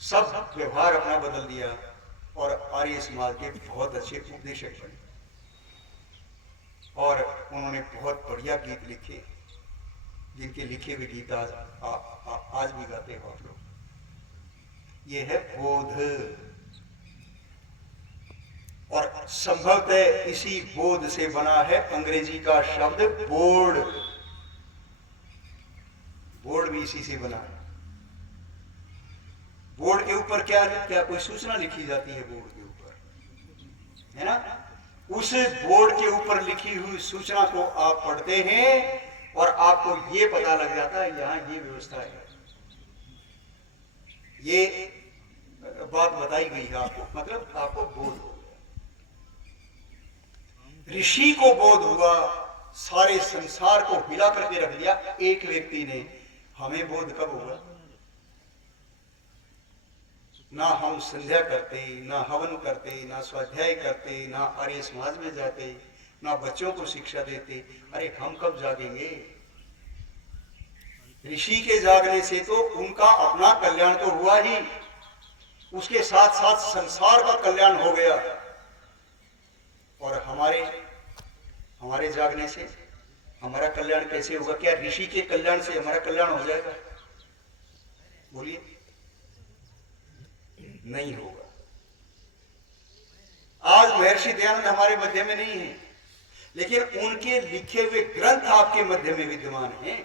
सब व्यवहार अपना बदल दिया और आर्य समाज के बहुत अच्छे उपदेशक बने। और उन्होंने बहुत बढ़िया गीत लिखे, जिनके लिखे हुए गीत आज भी गाते हो आप लोग। ये है बोध, और संभवतः इसी बोध से बना है अंग्रेजी का शब्द बोर्ड। बोर्ड भी इसी से बना है। बोर्ड के ऊपर क्या क्या कोई सूचना लिखी जाती है बोर्ड के ऊपर, है ना? उस बोर्ड के ऊपर लिखी हुई सूचना को आप पढ़ते हैं और आपको ये पता लग जाता है यहां ये व्यवस्था है, ये बात बताई गई है आपको, मतलब आपको बोध हो गया। ऋषि को बोध हुआ, सारे संसार को हिला करके रख दिया एक व्यक्ति ने। हमें बोध कब होगा? ना हम संध्या करते, ना हवन करते, ना स्वाध्याय करते, ना आर्य समाज में जाते, ना बच्चों को शिक्षा देते। अरे हम कब जागेंगे? ऋषि के जागने से तो उनका अपना कल्याण तो हुआ ही, उसके साथ साथ संसार का कल्याण हो गया। और हमारे जागने से हमारा कल्याण कैसे होगा? क्या ऋषि के कल्याण से हमारा कल्याण हो जाएगा? बोलिए, नहीं होगा। आज महर्षि दयानंद हमारे मध्य में नहीं है, लेकिन उनके लिखे हुए ग्रंथ आपके मध्य में विद्यमान हैं।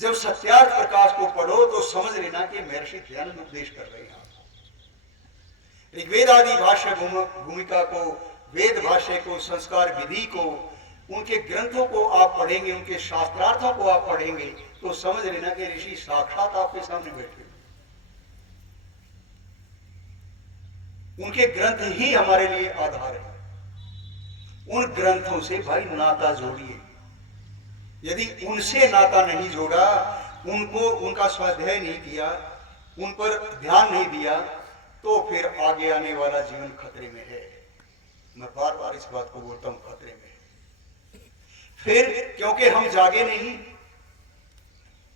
जब सत्यार्थ प्रकाश को पढ़ो तो समझ लेना कि महर्षि दयानंद उपदेश कर रहे हैं आपको। ऋग्वेद आदि भाष्य भूमिका को, वेद भाष्य को, संस्कार विधि को, उनके ग्रंथों को आप पढ़ेंगे, उनके शास्त्रार्थों को आप पढ़ेंगे तो समझ लेना कि ऋषि साक्षात आपके सामने बैठे। उनके ग्रंथ ही हमारे लिए आधार है। उन ग्रंथों से भाई नाता जोड़िए। यदि उनसे नाता नहीं जोड़ा, उनका स्वाध्याय नहीं किया, उन पर ध्यान नहीं दिया, तो फिर आगे आने वाला जीवन खतरे में है। मैं बार बार इस बात को बोलता हूं, खतरे में है। फिर क्योंकि हम जागे नहीं,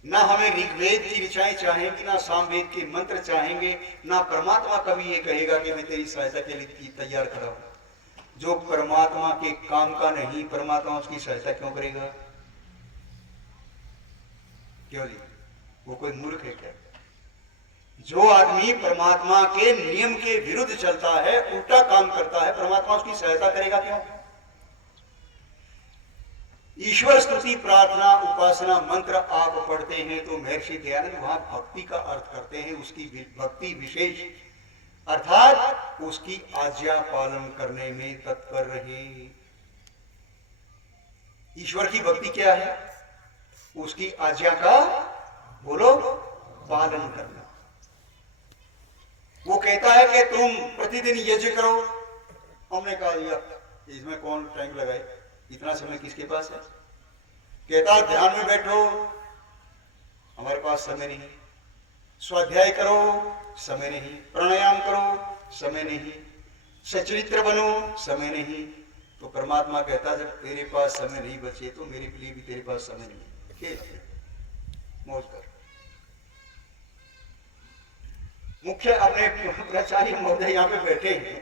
ना हमें ऋग्वेद की ऋचाएं चाहेंगी, ना सामवेद के मंत्र चाहेंगे, ना परमात्मा कभी ये कहेगा कि मैं तेरी सहायता के लिए तैयार खड़ा हूं। जो परमात्मा के काम का नहीं, परमात्मा उसकी सहायता क्यों करेगा? क्यों जी? वो कोई मूर्ख है क्या? जो आदमी परमात्मा के नियम के विरुद्ध चलता है, उल्टा काम करता है, परमात्मा उसकी सहायता करेगा क्यों? ईश्वर स्तुति, प्रार्थना, उपासना मंत्र आप पढ़ते हैं तो महर्षि दयानंद वहां भक्ति का अर्थ करते हैं। उसकी भक्ति विशेष, अर्थात उसकी आज्ञा पालन करने में तत्पर रहे। ईश्वर की भक्ति क्या है? उसकी आज्ञा का, बोलो, पालन करना। वो कहता है कि तुम प्रतिदिन यज्ञ करो। हमने कहा इसमें कौन टाइम लगाए, इतना समय किसके पास है? कहता ध्यान में बैठो, हमारे पास समय नहीं। स्वाध्याय करो, समय नहीं। प्राणायाम करो, समय नहीं। सचरित्र बनो, समय नहीं। तो परमात्मा कहता जब तेरे पास समय नहीं बचे तो मेरे लिए भी तेरे पास समय नहीं। मौज कर। मुख्य अपने प्राचार्य महोदय यहाँ पे बैठे हैं।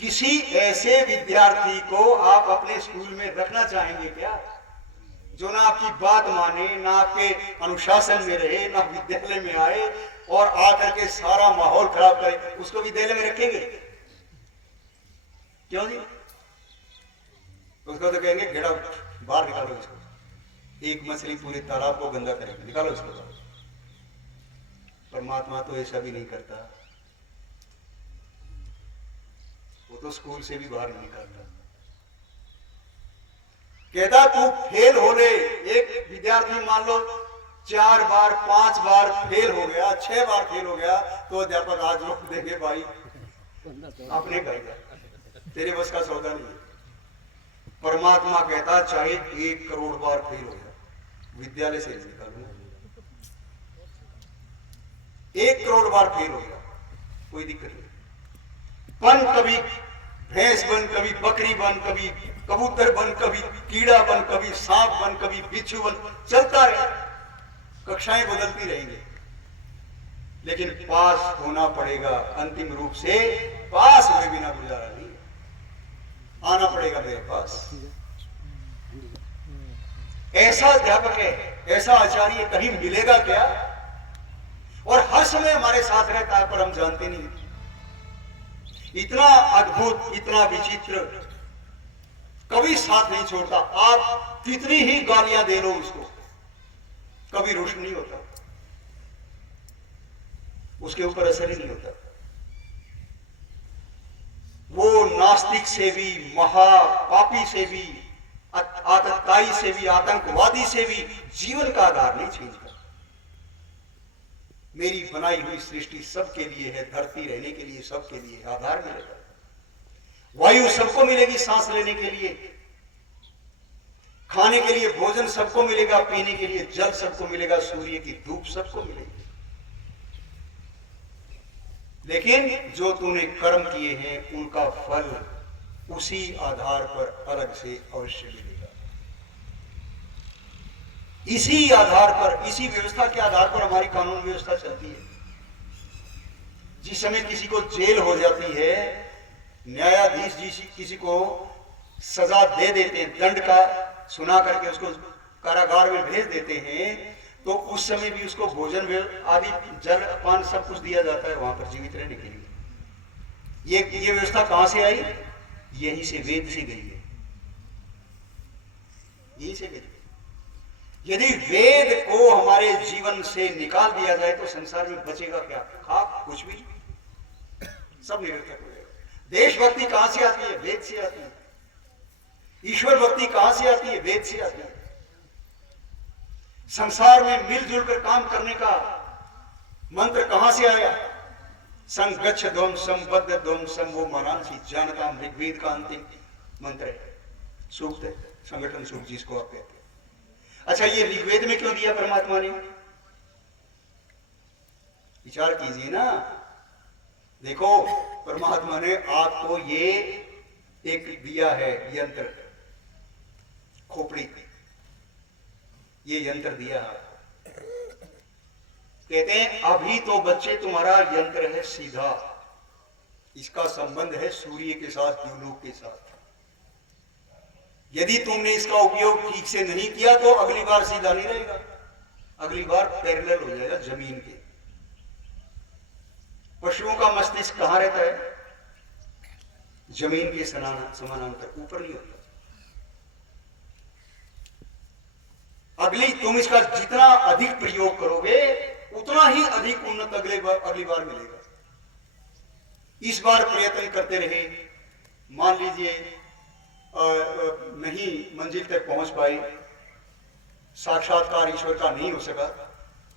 किसी ऐसे विद्यार्थी को आप अपने स्कूल में रखना चाहेंगे क्या, जो ना आपकी बात माने, ना आपके अनुशासन में रहे, ना विद्यालय में आए और आकर के सारा माहौल खराब करे? उसको विद्यालय में रखेंगे? क्यों जी? उसको तो कहेंगे गेट आउट, बाहर निकालो इसको। एक मछली पूरे तालाब को गंदा करेंगे, निकालो इसको बाहर। परमात्मा तो ऐसा भी नहीं करता, वो तो स्कूल से भी बाहर नहीं निकालता। कहता तू फेल हो ले। एक विद्यार्थी मान लो 4 बार 5 बार फेल हो गया, 6 बार फेल हो गया, तो अध्यापक आज रोक देंगे भाई अपने घर जा, तेरे बस का सौदा नहीं है। परमात्मा कहता चाहे 1 करोड़ बार फेल हो गया, विद्यालय से निकालूंगा। 1 करोड़ बार फेल हो गया, कोई दिक्कत नहीं। बन, कभी भैंस बन, कभी बकरी बन, कभी कबूतर बन, कभी कीड़ा बन, कभी सांप बन, कभी बिच्छू बन, चलता रहे। कक्षाएं बदलती रहेंगी, लेकिन पास होना पड़ेगा। अंतिम रूप से पास हुए बिना गुजारा नहीं, आना पड़ेगा मेरे पास। ऐसा अध्यापक है, ऐसा आचार्य कहीं मिलेगा क्या? और हर समय हमारे साथ रहता है पर हम जानते नहीं। इतना अद्भुत, इतना विचित्र, कभी साथ नहीं छोड़ता। आप कितनी ही गालियां दे लो उसको, कभी रुष्ट नहीं होता, उसके ऊपर असर ही नहीं होता। वो नास्तिक से भी, महापापी से भी, आतताई से भी, आतंकवादी से भी जीवन का आधार नहीं छीनता। मेरी बनाई हुई सृष्टि सबके लिए है, धरती रहने के लिए सबके लिए आधार मिलेगा, वायु सबको मिलेगी सांस लेने के लिए, खाने के लिए भोजन सबको मिलेगा, पीने के लिए जल सबको मिलेगा, सूर्य की धूप सबको मिलेगी। लेकिन जो तूने कर्म किए हैं उनका फल उसी आधार पर अलग से अवश्य मिलेगा। इसी आधार पर, इसी व्यवस्था के आधार पर हमारी कानून व्यवस्था चलती है। जिस समय किसी को जेल हो जाती है, न्यायाधीश जी किसी को सजा दे देते हैं, दंड का सुना करके उसको कारागार में भेज देते हैं, तो उस समय भी उसको भोजन आदि जल पान सब कुछ दिया जाता है वहां पर जीवित रहने के लिए। ये व्यवस्था कहां से आई? यहीं से, वेद से गई है, यहीं से गई। यदि वेद को हमारे जीवन से निकाल दिया जाए तो संसार में बचेगा क्या? खाक, कुछ भी, सब निरर्थक हो जाएगा। देशभक्ति कहां से आती है? वेद से आती है। ईश्वर भक्ति कहां से आती है? वेद से आती है। संसार में मिलजुल कर काम करने का मंत्र कहां से आया? संगच्छ ध्वम संबद्ध ध्वम संभो मनांसी जानता, ऋग्वेद का अंतिम मंत्र है, सूक्त है, संगठन सूक्त जिसको आप कहते हैं। अच्छा, ये ऋग्वेद में क्यों दिया परमात्मा ने? विचार कीजिए ना। देखो, परमात्मा ने आपको ये एक दिया है यंत्र, खोपड़ी, ये यंत्र दिया है। कहते हैं अभी तो बच्चे तुम्हारा यंत्र है सीधा, इसका संबंध है सूर्य के साथ, द्युलोक के साथ। यदि तुमने इसका उपयोग ठीक से नहीं किया तो अगली बार सीधा नहीं रहेगा, अगली बार पैरेलल हो जाएगा जमीन के। पशुओं का मस्तिष्क कहां रहता है? जमीन के समानांतर, ऊपर नहीं होता। तुम इसका जितना अधिक प्रयोग करोगे उतना ही अधिक उन्नत अगली बार मिलेगा। इस बार प्रयत्न करते रहे, मान लीजिए नहीं मंजिल तक पहुंच पाए, साक्षात्कार ईश्वर का नहीं हो सका,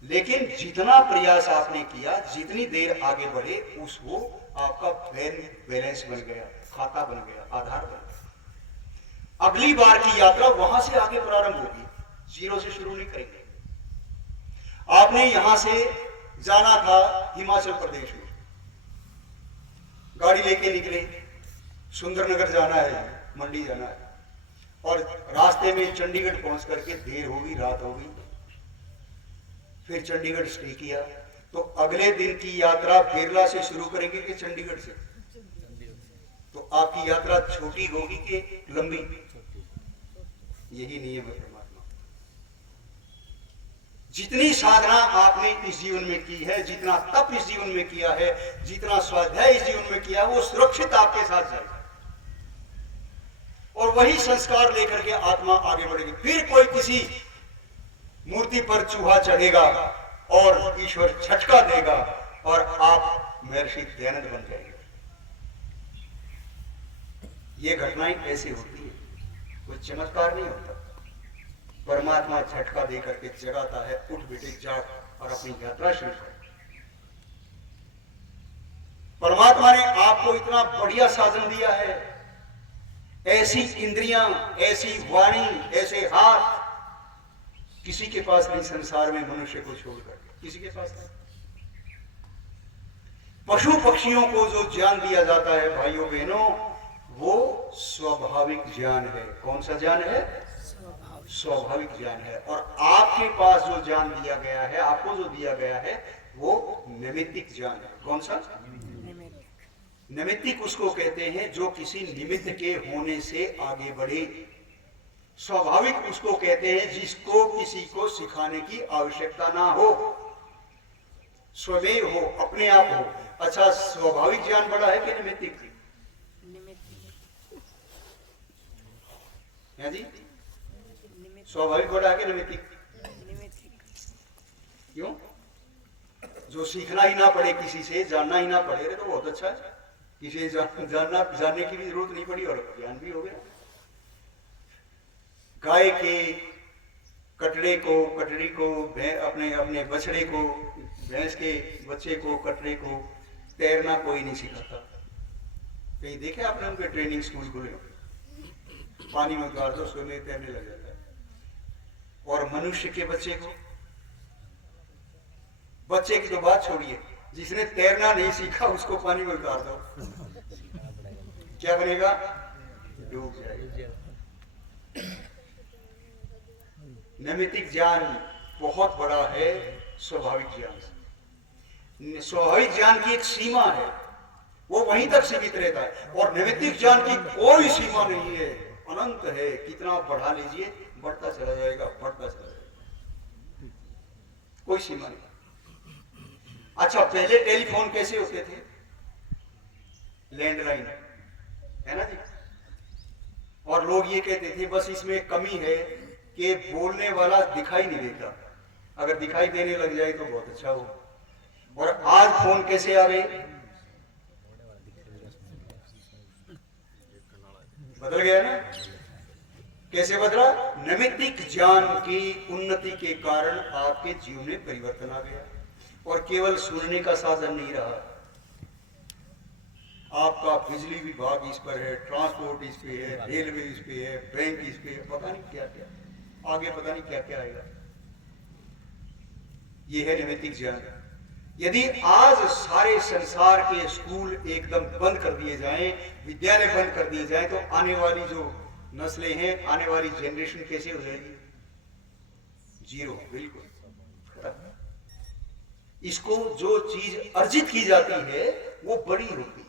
लेकिन जितना प्रयास आपने किया, जितनी देर आगे बढ़े, वो आपका बैलेंस बन गया, खाता बन गया, आधार बन गया। अगली बार की यात्रा वहां से आगे प्रारंभ होगी, जीरो से शुरू नहीं करेंगे। आपने यहां से जाना था हिमाचल प्रदेश में, गाड़ी लेके निकले, सुंदरनगर जाना है, मंडी जाना है, और रास्ते में चंडीगढ़ पहुंच करके देर होगी, रात होगी, फिर चंडीगढ़ स्टे किया। तो अगले दिन की यात्रा बिरला से शुरू करेंगे कि चंडीगढ़ से? तो आपकी यात्रा छोटी होगी कि लंबी? यही नियम है परमात्मा। जितनी साधना आपने इस जीवन में की है, जितना तप इस जीवन में किया है, जितना स्वाध्याय इस जीवन में किया, वो सुरक्षित आपके साथ जाएगा, और वही संस्कार लेकर के आत्मा आगे बढ़ेगी। फिर कोई किसी मूर्ति पर चूहा चढ़ेगा और ईश्वर झटका देगा और आप महर्षि दयानंद बन जाएंगे। ये घटनाएं ऐसे होती है, कोई चमत्कार नहीं होता। परमात्मा झटका दे करके जगाता है, उठ बेटे जाग और अपनी यात्रा शुरू कर। परमात्मा ने आपको इतना बढ़िया साधन दिया है, ऐसी इंद्रियां, ऐसी वाणी, ऐसे हाथ किसी के पास नहीं संसार में, मनुष्य को छोड़कर किसी के पास नहीं। पशु पक्षियों को जो ज्ञान दिया जाता है भाइयों बहनों, वो स्वाभाविक ज्ञान है। कौन सा ज्ञान है? स्वाभाविक ज्ञान है। और आपके पास जो ज्ञान दिया गया है, आपको जो दिया गया है, वो नैमित्तिक ज्ञान है। कौन सा? नैमित्तिक उसको कहते हैं जो किसी निमित्त के होने से आगे बढ़े। स्वाभाविक उसको कहते हैं जिसको किसी को सिखाने की आवश्यकता ना हो, स्वमेव हो, अपने आप हो। अच्छा, स्वाभाविक ज्ञान बड़ा है कि नैमित्तिक? है जी? स्वाभाविक बड़ा है कि नैमित्तिक? क्यों? जो सीखना ही ना पड़े, किसी से जानना ही ना पड़े, तो बहुत अच्छा है। किसी जानने की भी जरूरत नहीं पड़ी और ज्ञान भी हो गया। गाय के कटड़े को अपने अपने बछड़े को, भैंस के बच्चे को, कटड़े को तैरना कोई नहीं सिखाता। कहीं देखे आपने उनके ट्रेनिंग स्कूल खुले, पानी में उतार दो सोने तैरने लग जाता है। और मनुष्य के बच्चे की तो बात छोड़िए, जिसने तैरना नहीं सीखा उसको पानी में उतार दो, क्या बनेगा? डूब जाएगा। नैमित्तिक ज्ञान बहुत बड़ा है स्वाभाविक ज्ञान से। स्वाभाविक ज्ञान की एक सीमा है, वो वहीं तक सीमित रहता है, और नैमित्तिक ज्ञान की कोई सीमा नहीं है, अनंत है। कितना बढ़ा लीजिए बढ़ता चला जाएगा, बढ़ता चला जाएगा, कोई सीमा नहीं। अच्छा, पहले टेलीफोन कैसे होते थे? लैंडलाइन, है ना जी। और लोग ये कहते थे बस इसमें कमी है कि बोलने वाला दिखाई नहीं देता, अगर दिखाई देने लग जाए तो बहुत अच्छा हो। और आज फोन कैसे आ रहे, बदल गया ना। कैसे बदला? नैमित्तिक ज्ञान की उन्नति के कारण आपके जीवन में परिवर्तन आ गया, और केवल सुनने का साधन नहीं रहा। आपका बिजली विभाग इस पर है, ट्रांसपोर्ट इस पे है, रेलवे इस पे है, बैंक इस पे है, पता नहीं क्या क्या, आगे पता नहीं क्या क्या आएगा। ये है नैमित्तिक ज्ञान। यदि आज सारे संसार के स्कूल एकदम बंद कर दिए जाएं, विद्यालय बंद कर दिए जाएं, तो आने वाली जो नस्लें हैं, आने वाली जनरेशन कैसे हो जाएगी? जीरो, बिल्कुल। इसको जो चीज अर्जित की जाती है वो बड़ी होती है,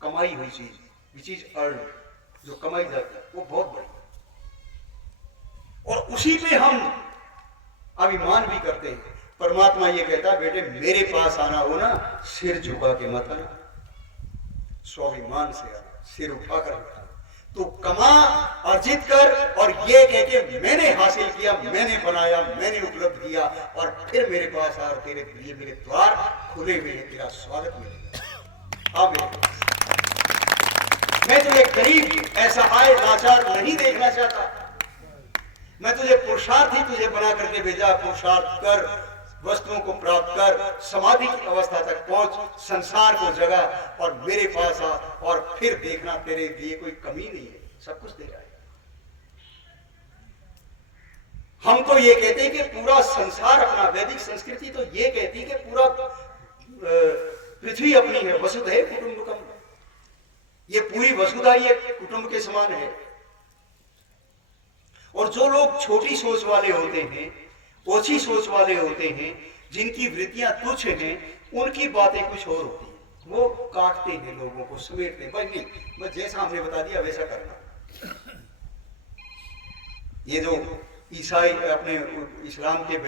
कमाई हुई चीज, विच इज अर्न, जो कमाई जाती है वो बहुत बड़ी, और उसी पे हम अभिमान भी करते हैं। परमात्मा ये कहता है बेटे मेरे पास आना हो ना, सिर झुका के मत आना, स्वाभिमान से आना, सिर उठा कर आना। तो कमा, अर्जित कर, और ये कह के मैंने हासिल किया, मैंने बनाया, मैंने उपलब्ध किया, और फिर मेरे पास आ, तेरे लिए मेरे द्वार खुले हुए हैं, तेरा स्वागत मिलेगा। हाँ मेरे पास, मैं तुझे गरीब, असहाय, लाचार नहीं देखना चाहता। मैं तुझे पुरुषार्थी तुझे बना करके भेजा। पुरुषार्थ कर, वस्तुओं को प्राप्त कर, समाधि की अवस्था तक पहुंच, संसार को जगा, और मेरे पास आ, और फिर देखना तेरे लिए कोई कमी नहीं है, सब कुछ दे रहा है। हम तो ये कहते हैं कि पूरा संसार अपना, वैदिक संस्कृति तो ये कहती है कि पूरा पृथ्वी अपनी है, वसुधैव कुटुंबकम, ये पूरी वसुधा ये कुटुंब के समान है। और जो लोग छोटी सोच वाले होते हैं, ओछी सोच वाले होते हैं, जिनकी वृत्तियां तुच्छ हैं, उनकी बातें कुछ और होती हैं। वो काटते हैं लोगों को, समेटते हैं, भाई नहीं, बस जैसा हमने बता दिया वैसा करना। ये जो ईसाई अपने इस्लाम के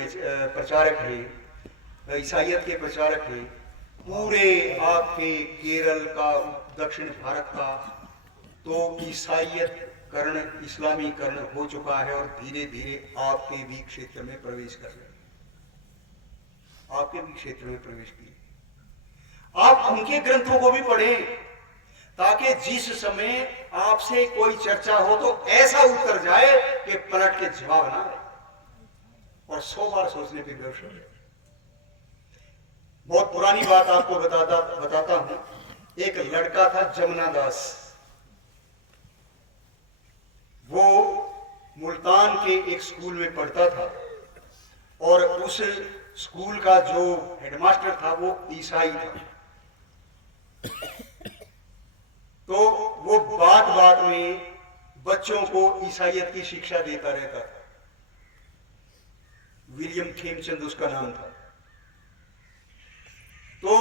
प्रचारक हैं, ईसाइयत के प्रचारक हैं, पूरे आपके केरल का, दक्षिण भारत का तो ईसाइयत करण, इस्लामीकरण हो चुका है, और धीरे धीरे आपके भी क्षेत्र में प्रवेश कर रहे हैं, आपके भी क्षेत्र में प्रवेश किए। आप उनके ग्रंथों को भी पढ़ें, ताकि जिस समय आपसे कोई चर्चा हो तो ऐसा उत्तर जाए कि पलट के जवाब ना आए, और 100 बार सोचने पे विवश हो जाए। बहुत पुरानी बात आपको बताता हूं। एक लड़का था जमुना दास, वो मुल्तान के एक स्कूल में पढ़ता था, और उस स्कूल का जो हेडमास्टर था वो ईसाई था। तो वो बात बात में बच्चों को ईसाइयत की शिक्षा देता रहता था। विलियम खेमचंद उसका नाम था। तो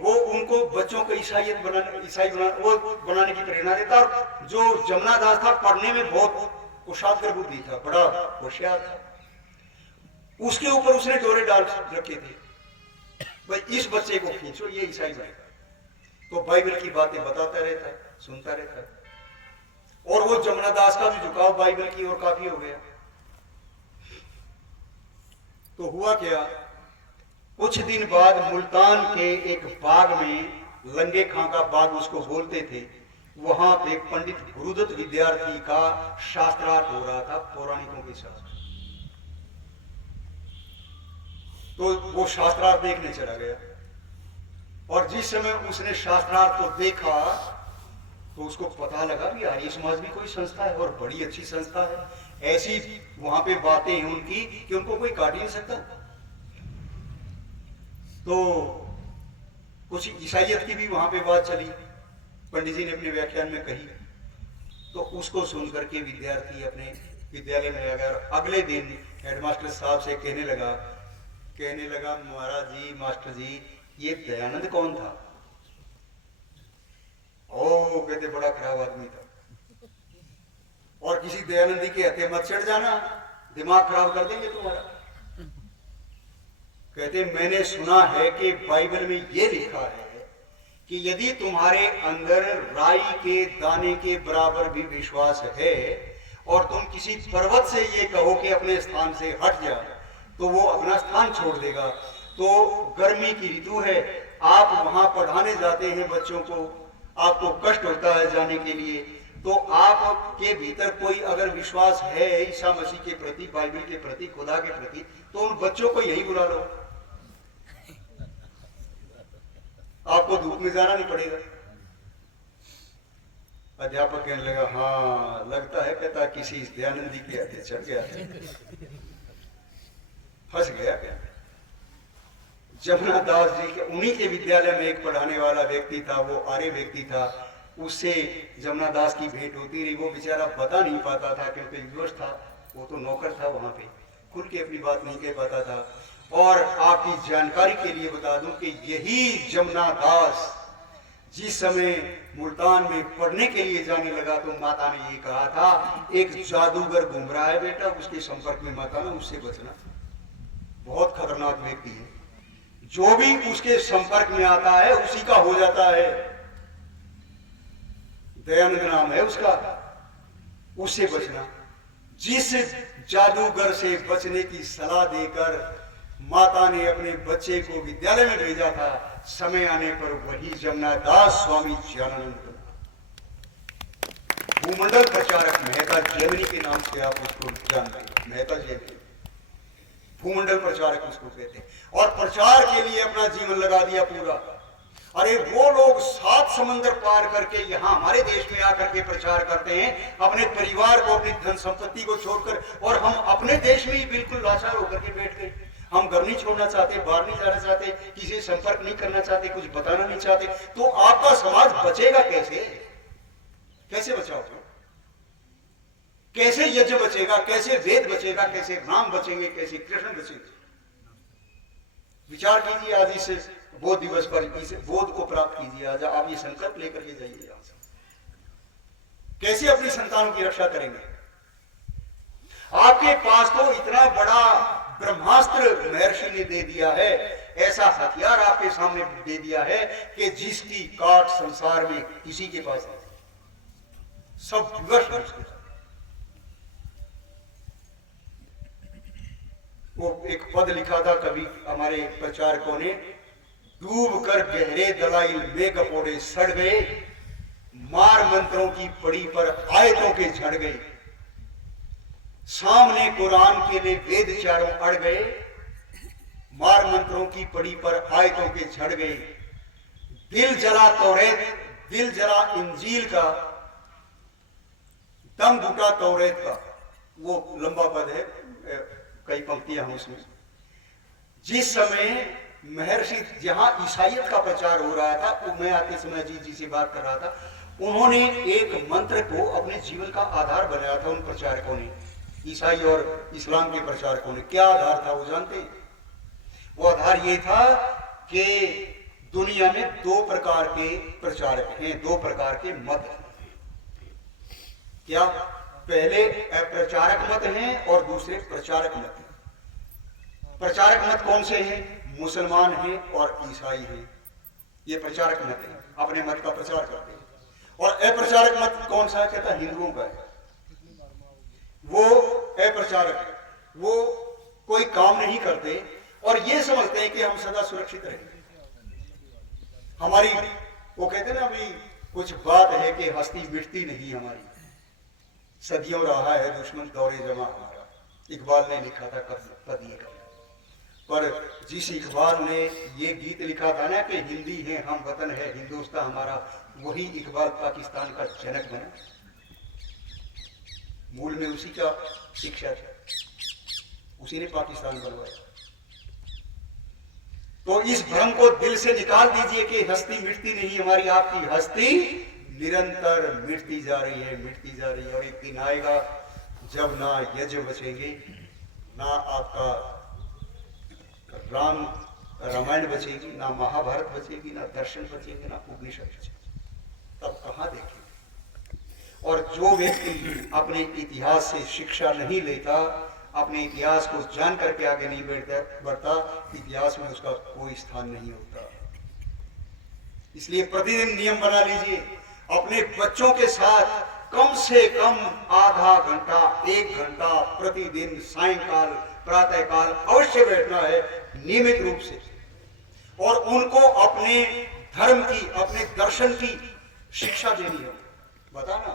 वो उनको बच्चों को ईसाई बनाने की प्रेरणा देता, और जो जमुना दास था पढ़ने में बहुत कुशाग्र बुद्धि था, बड़ा होशियार था। उसके ऊपर उसने डोरे डाल रखे थे, भाई इस बच्चे को खींचो, ये ईसाई बनेगा। तो बाइबल की बातें बताता रहता है, सुनता रहता है, और वो जमुना दास का भी झुकाव बाइबल की ओर काफी हो गया। तो हुआ क्या, कुछ दिन बाद मुल्तान के एक बाग में लंगे खां का बाग उसको बोलते थे, वहां पे पंडित गुरुदत्त विद्यार्थी का शास्त्रार्थ हो रहा था पौराणिकों के साथ। तो वो शास्त्रार्थ देखने चला गया, और जिस समय उसने शास्त्रार्थ को देखा तो उसको पता लगा कि आर्य समाज भी कोई संस्था है और बड़ी अच्छी संस्था है। ऐसी वहां पे बातें हैं उनकी कि उनको कोई काट ही नहीं सकता। तो कुछ ईसाइयत की भी वहां पे बात चली, पंडित जी ने अपने व्याख्यान में कही, तो उसको सुनकर के विद्यार्थी अपने विद्यालय में आ गया। अगले दिन हेडमास्टर साहब से कहने लगा महाराज जी, मास्टर जी, ये दयानंद कौन था? ओ कहते बड़ा खराब आदमी था, और किसी दयानंदी के हत्या मत चढ़ जाना, दिमाग खराब कर देंगे तुम्हारा। कहते मैंने सुना है कि बाइबल में ये लिखा है कि यदि तुम्हारे अंदर राई के दाने के बराबर भी विश्वास है और तुम किसी पर्वत से ये कहो कि अपने स्थान से हट जा, तो वो अपना स्थान छोड़ देगा। तो गर्मी की ऋतु है, आप वहां पढ़ाने जाते हैं बच्चों को, आपको कष्ट होता है जाने के लिए, तो आपके भीतर कोई अगर विश्वास है ईसा मसीह के प्रति, बाइबल के प्रति, खुदा के प्रति, तो उन बच्चों को यही बुला लो, आपको धूप में जाना नहीं पड़ेगा। अध्यापक कहने लगा हाँ लगता है, कहता किसी दयानंदी के हत्या चढ़ गया, फंस गया क्या। जमुना दास जी के उन्हीं के विद्यालय में एक पढ़ाने वाला व्यक्ति था, वो आर्य व्यक्ति था, उससे जमुना दास की भेंट होती रही। वो बेचारा बता नहीं पाता था क्योंकि युवक था, वो तो नौकर था, वहां पे खुल के अपनी बात नहीं कह पाता था। और आपकी जानकारी के लिए बता दूं कि यही जमुना दास जिस समय मुल्तान में पढ़ने के लिए जाने लगा तो माता ने ये कहा था, एक जादूगर घूम रहा है बेटा, उसके संपर्क में मत आना, उससे बचना, बहुत खतरनाक व्यक्ति है, जो भी उसके संपर्क में आता है उसी का हो जाता है। दयानंद नाम है उसका, उससे बचना। जिस जादूगर से बचने की सलाह देकर माता ने अपने बच्चे को विद्यालय में भेजा था, समय आने पर वही जमुना दास स्वामी ज्ञानानंद भूमंडल प्रचारक मेहता जैमिनी के नाम से आप उसको जानते हैं, मेहता जैमिनी भूमंडल प्रचारक उसको कहते हैं, और प्रचार के लिए अपना जीवन लगा दिया पूरा। अरे वो लोग 7 समंदर पार करके यहाँ हमारे देश में आकर के प्रचार करते हैं, अपने परिवार को, अपनी धन संपत्ति को छोड़कर, और हम अपने देश में ही बिल्कुल लाचार होकर के बैठ गए। हम घर नहीं छोड़ना चाहते, बाहर नहीं जाना चाहते, किसी से संपर्क नहीं करना चाहते, कुछ बताना नहीं चाहते, तो आपका समाज बचेगा कैसे? कैसे बचाओगे? कैसे यज्ञ बचेगा? कैसे वेद बचेगा? कैसे राम बचेंगे? कैसे कृष्ण बचेंगे? विचार कीजिए, आज इस बोध दिवस पर इस बोध को प्राप्त कीजिए। आज आप ये संकल्प लेकर के जाइए यहां से। कैसे अपनी संतानों की रक्षा करेंगे? आपके पास तो इतना बड़ा ब्रह्मास्त्र महर्षि ने दे दिया है, ऐसा हथियार आपके सामने दे दिया है कि जिसकी काट संसार में किसी के पास नहीं, सब विवश है उसके। वो एक पद लिखा था कभी हमारे प्रचारकों ने, डूब कर गहरे दलाइल में कपोड़े सड़ गए, मार मंत्रों की पड़ी पर आयतों के झड़ गए, सामने कुरान के लिए वेद चारों अड़ गए, मार मंत्रों की पड़ी पर आयतों के झड़ गए, दिल जला तौरेत, दिल जला इंजील का, दम घुटा तौरेत का। वो लंबा पद है, कई पंक्तियां हैं उसमें। जिस समय महर्षि जहां ईसाइयत का प्रचार हो रहा था, वो मैं आते समय जी से बात कर रहा था, उन्होंने एक मंत्र को अपने जीवन का आधार बनाया था। उन प्रचारकों ने, ईसाई और इस्लाम के प्रचारकों ने, क्या आधार था वो जानते हैं? वो आधार ये था कि दुनिया में 2 प्रकार के प्रचारक हैं, 2 प्रकार के मत हैं। क्या? पहले अप्रचारक मत हैं और दूसरे प्रचारक मत हैं। प्रचारक मत कौन से हैं? मुसलमान हैं और ईसाई हैं, ये प्रचारक मत हैं, अपने मत का प्रचार करते हैं। और अप्रचारक मत कौन सा है? कहता है हिंदुओं का है, वो अप्रचारक है, वो कोई काम नहीं करते और ये समझते हैं कि हम सदा सुरक्षित रहेंगे, हमारी वो कहते ना अभी कुछ बात है कि हस्ती मिटती नहीं हमारी, सदियों रहा है दुश्मन दौरे जमा हमारा। इकबाल ने लिखा था कभी। पर जिस इकबाल ने ये गीत लिखा था ना कि हिंदी है हम वतन है हिंदुस्तान हमारा, वही इकबाल पाकिस्तान का जनक बना। मूल में उसी का शिक्षा था, उसी ने पाकिस्तान बनवाया। तो इस भ्रम को दिल से निकाल दीजिए कि हस्ती मिटती नहीं हमारी, आपकी हस्ती निरंतर मिटती जा रही है, मिटती जा रही है। और एक दिन आएगा जब ना यज्ञ बचेंगे, ना आपका रामायण बचेगी, ना महाभारत बचेगी, ना दर्शन बचेंगे, ना उपनिषद बचेंगे। तब कहां देखेंगे? और जो व्यक्ति अपने इतिहास से शिक्षा नहीं लेता, अपने इतिहास को जान करके आगे नहीं बढ़ता, इतिहास में उसका कोई स्थान नहीं होता। इसलिए प्रतिदिन नियम बना लीजिए, अपने बच्चों के साथ कम से कम आधा घंटा 1 घंटा प्रतिदिन सायंकाल प्रातःकाल अवश्य बैठना है नियमित रूप से, और उनको अपने धर्म की, अपने दर्शन की शिक्षा देनी है। बताना,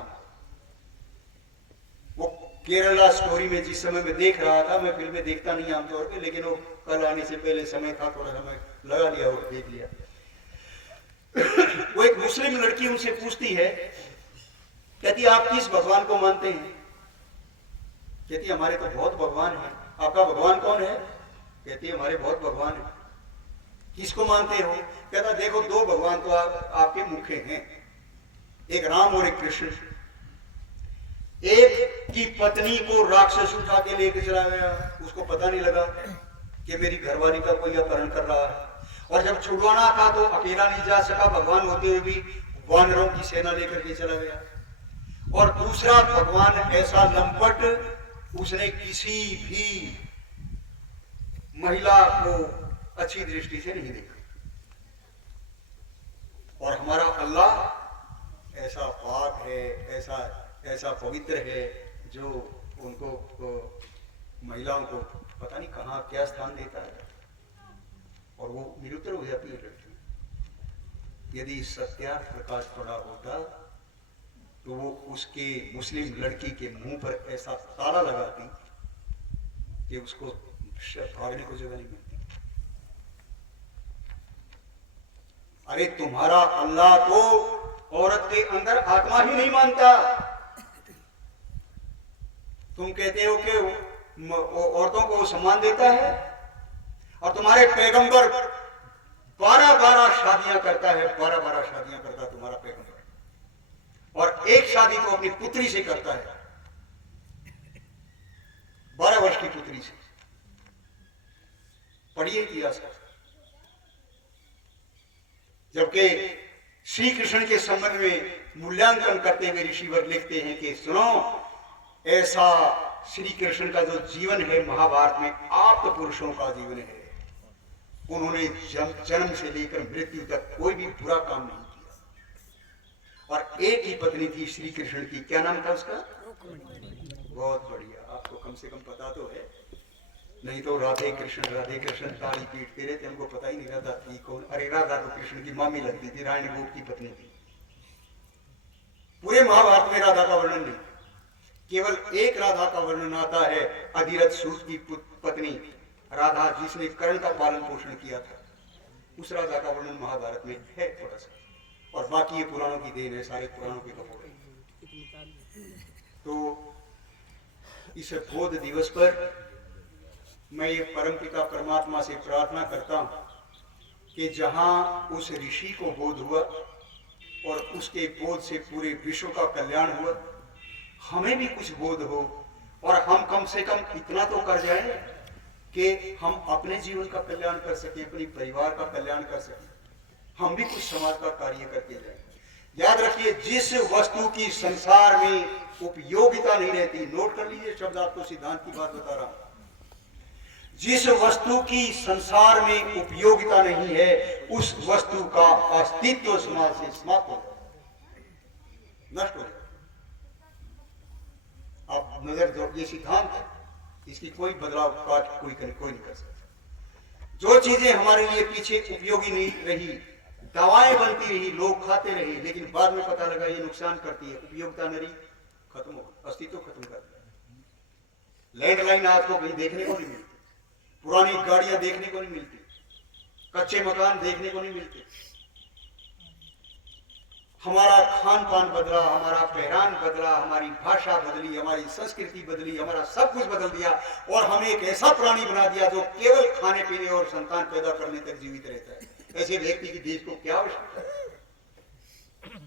वो केरला स्टोरी में जिस समय में देख रहा था, मैं फिल्में देखता नहीं आमतौर पे, लेकिन वो कल आने से पहले समय था, थोड़ा समय लगा लिया और देख लिया। वो एक मुस्लिम लड़की उनसे पूछती है, कहती आप किस भगवान को मानते हैं? कहती हमारे तो बहुत भगवान हैं। आपका भगवान कौन है? कहती है हमारे बहुत भगवान हैं। किसको मानते हो? कहता देखो 2 भगवान तो आपके मुखे हैं, एक राम और एक कृष्ण। एक की पत्नी को राक्षस उठा के लेके चला गया, उसको पता नहीं लगा कि मेरी घरवाली का कोई अपहरण कर रहा है, और जब छुड़वाना था तो अकेला नहीं जा सका, भगवान होते हुए भी वानरों की सेना लेकर के चला गया। और दूसरा भगवान ऐसा लंपट, उसने किसी भी महिला को अच्छी दृष्टि से नहीं देखा। और हमारा अल्लाह ऐसा पाक है, ऐसा पवित्र है, जो उनको महिलाओं को पता नहीं कहां क्या स्थान देता है, और वो निरुत्तर हो जाती है लड़की। यदि सत्यार्थ प्रकाश पड़ा होता तो वो उसके मुस्लिम लड़की के मुंह पर ऐसा ताला लगाती कि उसको भागने को जगह नहीं मिलती। अरे तुम्हारा अल्लाह तो औरत के अंदर आत्मा ही नहीं मानता। तुम कहते हो कि औरतों को सम्मान देता है, और तुम्हारे पैगंबर 12 शादियां करता है, 12 शादियां करता तुम्हारा पैगंबर, और एक शादी तो अपनी पुत्री से करता है, 12 वर्ष की पुत्री से। पढ़िए इतिहास। जबकि श्री कृष्ण के संबंध में मूल्यांकन करते हुए ऋषिवर लिखते हैं कि सुनो, ऐसा श्री कृष्ण का जो जीवन है महाभारत में आप्त पुरुषों का जीवन है। उन्होंने जन्म से लेकर मृत्यु तक कोई भी बुरा काम नहीं किया, और एक ही पत्नी थी श्री कृष्ण की। क्या नाम था उसका? बहुत बढ़िया, आपको कम से कम पता तो है, नहीं तो राधे कृष्ण ताली पीटते रहते, हमको पता ही नहीं राधा थी कौन। अरे राधा तो कृष्ण की मामी लगती थी, रानी गोप की पत्नी थी। पूरे महाभारत में राधा का वर्णन नहीं, केवल एक राधा का वर्णन आता है, अधिरथ सूत की पत्नी राधा, जिसने कर्ण का पालन पोषण किया था। उस राधा का वर्णन महाभारत में है थोड़ा सा, और बाकी ये पुराणों की देन है, सारे पुराणों के कपोड़े। तो इस बोध दिवस पर मैं ये परमपिता परमात्मा से प्रार्थना करता हूं कि जहां उस ऋषि को बोध हुआ और उसके बोध से पूरे विश्व का कल्याण हुआ, हमें भी कुछ बोध हो, और हम कम से कम इतना तो कर जाए कि हम अपने जीवन का कल्याण कर सकें, अपने परिवार का कल्याण कर सकें, हम भी कुछ समाज का कार्य करके जाए। याद रखिए, जिस वस्तु की संसार में उपयोगिता नहीं रहती, नोट कर लीजिए शब्द, आपको सिद्धांत की बात बता रहा हूं, जिस वस्तु की संसार में उपयोगिता नहीं है, उस वस्तु का अस्तित्व समाज से समाप्त हो जाए, नष्ट हो जाए। आप नजर दो, ये सिद्धांत है, इसकी कोई बदलाव कोई नहीं कर सकता। जो चीजें हमारे लिए पीछे उपयोगी नहीं रही, दवाएं बनती रही, लोग खाते रहे, लेकिन बाद में पता लगा ये नुकसान करती है, उपयोगिता नरी खत्म हो, अस्तित्व खत्म कर दिया। लैंडलाइन आज को कहीं देखने को नहीं मिलती, पुरानी गाड़ियां देखने को नहीं मिलती, कच्चे मकान देखने को नहीं मिलते। हमारा खान पान बदला, हमारा पहरान बदला, हमारी भाषा बदली, हमारी संस्कृति बदली, हमारा सब कुछ बदल दिया और हमें एक ऐसा प्राणी बना दिया जो केवल खाने पीने और संतान पैदा करने तक जीवित रहता है। ऐसे व्यक्ति की देश को क्या आवश्यकता है,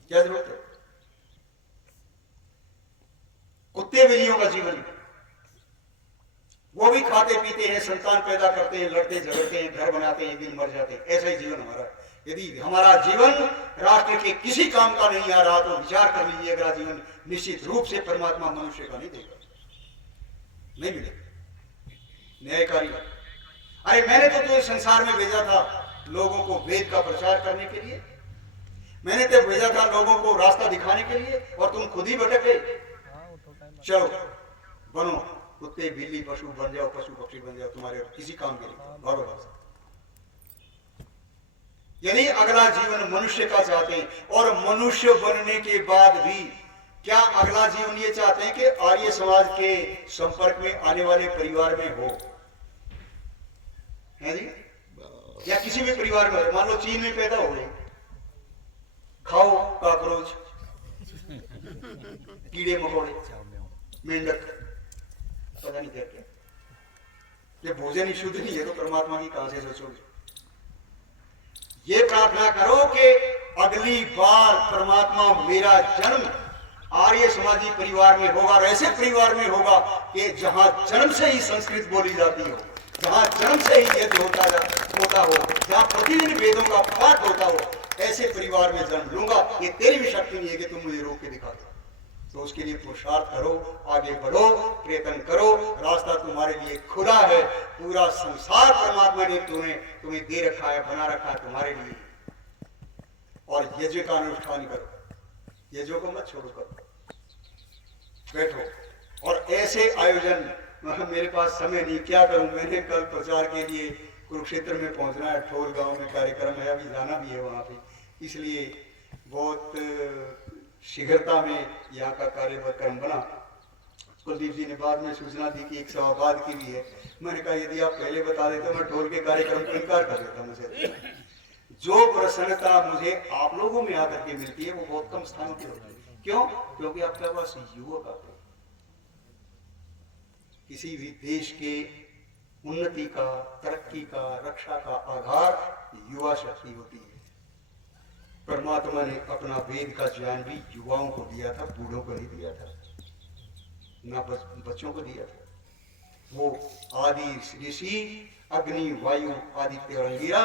क्या जरूरत है? कुत्ते बिल्लियों का जीवन, वो भी खाते पीते हैं, संतान पैदा करते हैं, लड़ते झगड़ते हैं, घर बनाते हैं, एक दिन मर जाते हैं। ऐसा ही जीवन हमारा है। यदि हमारा जीवन राष्ट्र के किसी काम का नहीं आ रहा तो विचार कर लीजिए, अगला जीवन निश्चित रूप से परमात्मा मनुष्य का नहीं देगा, नहीं मिलेगा। न्यायकारी, अरे मैंने तो तुझे संसार में भेजा था लोगों को वेद का प्रचार करने के लिए, मैंने तो भेजा था लोगों को रास्ता दिखाने के लिए, और तुम खुद ही भटक गए। चलो बनो कुत्ते बिल्ली पशु बन जाओ, पशु पक्षी बन जाओ, तुम्हारे किसी काम के नहीं, भागो बस। यदि अगला जीवन मनुष्य का चाहते हैं, और मनुष्य बनने के बाद भी क्या अगला जीवन ये चाहते हैं कि आर्य समाज के संपर्क में आने वाले परिवार में हो, है जी? या किसी भी परिवार में, मान लो चीन में पैदा हो गए, खाओ कॉकरोच, कीड़े मकोड़े, मेंढक, पता नहीं क्या क्या। ये भोजन ही शुद्ध नहीं है तो परमात्मा की कहां से सोचोगे? ये प्रार्थना करो कि अगली बार परमात्मा मेरा जन्म आर्य समाजी परिवार में होगा, और ऐसे परिवार में होगा कि जहां जन्म से ही संस्कृत बोली जाती हो, जहां जन्म से ही यज्ञ होता हो, जहां प्रतिदिन वेदों का पाठ होता हो, ऐसे परिवार में जन्म लूंगा। ये तेरी भी शक्ति नहीं है कि तुम मुझे रोक के दिखा दो, तो उसके लिए पुरुषार्थ करो, आगे बढ़ो, प्रयत्न करो, रास्ता तुम्हारे लिए खुला है। पूरा संसार परमात्मा ने तुम्हें दे रखा है, बना रखा है तुम्हारे लिए। और यज्ञ का अनुष्ठान करो, यज्ञों को मत छोड़ो, करो, बैठो। और ऐसे आयोजन, मेरे पास समय नहीं, क्या करूं, मैंने कल प्रचार के लिए कुरुक्षेत्र में पहुंचना है, ठोल गांव में कार्यक्रम है, अभी जाना भी है वहां पे, इसलिए बहुत शीघ्रता में यहाँ का कार्यक्रम बना। कुलदीप जी ने बाद में सूचना दी कि 1 सवा बाद की भी है। मैंने कहा यदि आप पहले बता देते मैं ढोल के कार्यक्रम को इनकार कर देता। मुझे जो प्रसन्नता मुझे आप लोगों में आकर के मिलती है वो बहुत कम स्थानों की होती है। क्यों? क्योंकि आपके पास युवक आते हैं। किसी भी देश के उन्नति का, तरक्की का, रक्षा का आधार युवा शक्ति होती है। परमात्मा ने अपना वेद का ज्ञान भी युवाओं को दिया था, बूढ़ों को नहीं दिया था, ना बच्चों को दिया था। वो आदि ऋषि अग्नि वायु आदित्य और अंगिरा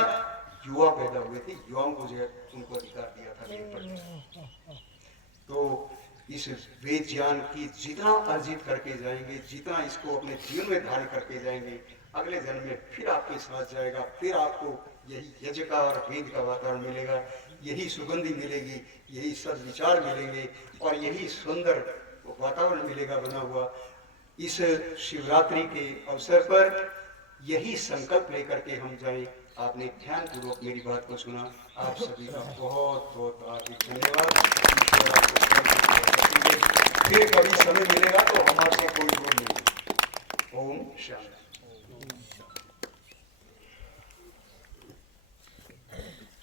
युवा पैदा हुए थे, युवाओं को जो उनको अधिकार दिया था वेद पढ़ने। तो इस वेद ज्ञान की जितना अर्जित करके जाएंगे, जितना इसको अपने जीवन में धारण करके जाएंगे, अगले जन्म में फिर आपके साथ जाएगा, फिर आपको यही यज्ञ का और वेद का वातावरण मिलेगा, यही सुगंधि मिलेगी, यही सद्विचार मिलेंगे और यही सुंदर वातावरण मिलेगा बना हुआ। इस शिवरात्रि के अवसर पर यही संकल्प लेकर के हम जाएं। आपने ध्यान पूर्वक मेरी बात को सुना, आप सभी का बहुत बहुत हार्दिक धन्यवाद। ईश्वर आपको फिर कभी समय मिलेगा तो हमारे कोई दूर नहीं। ओम शांति।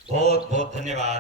बहुत बहुत धन्यवाद।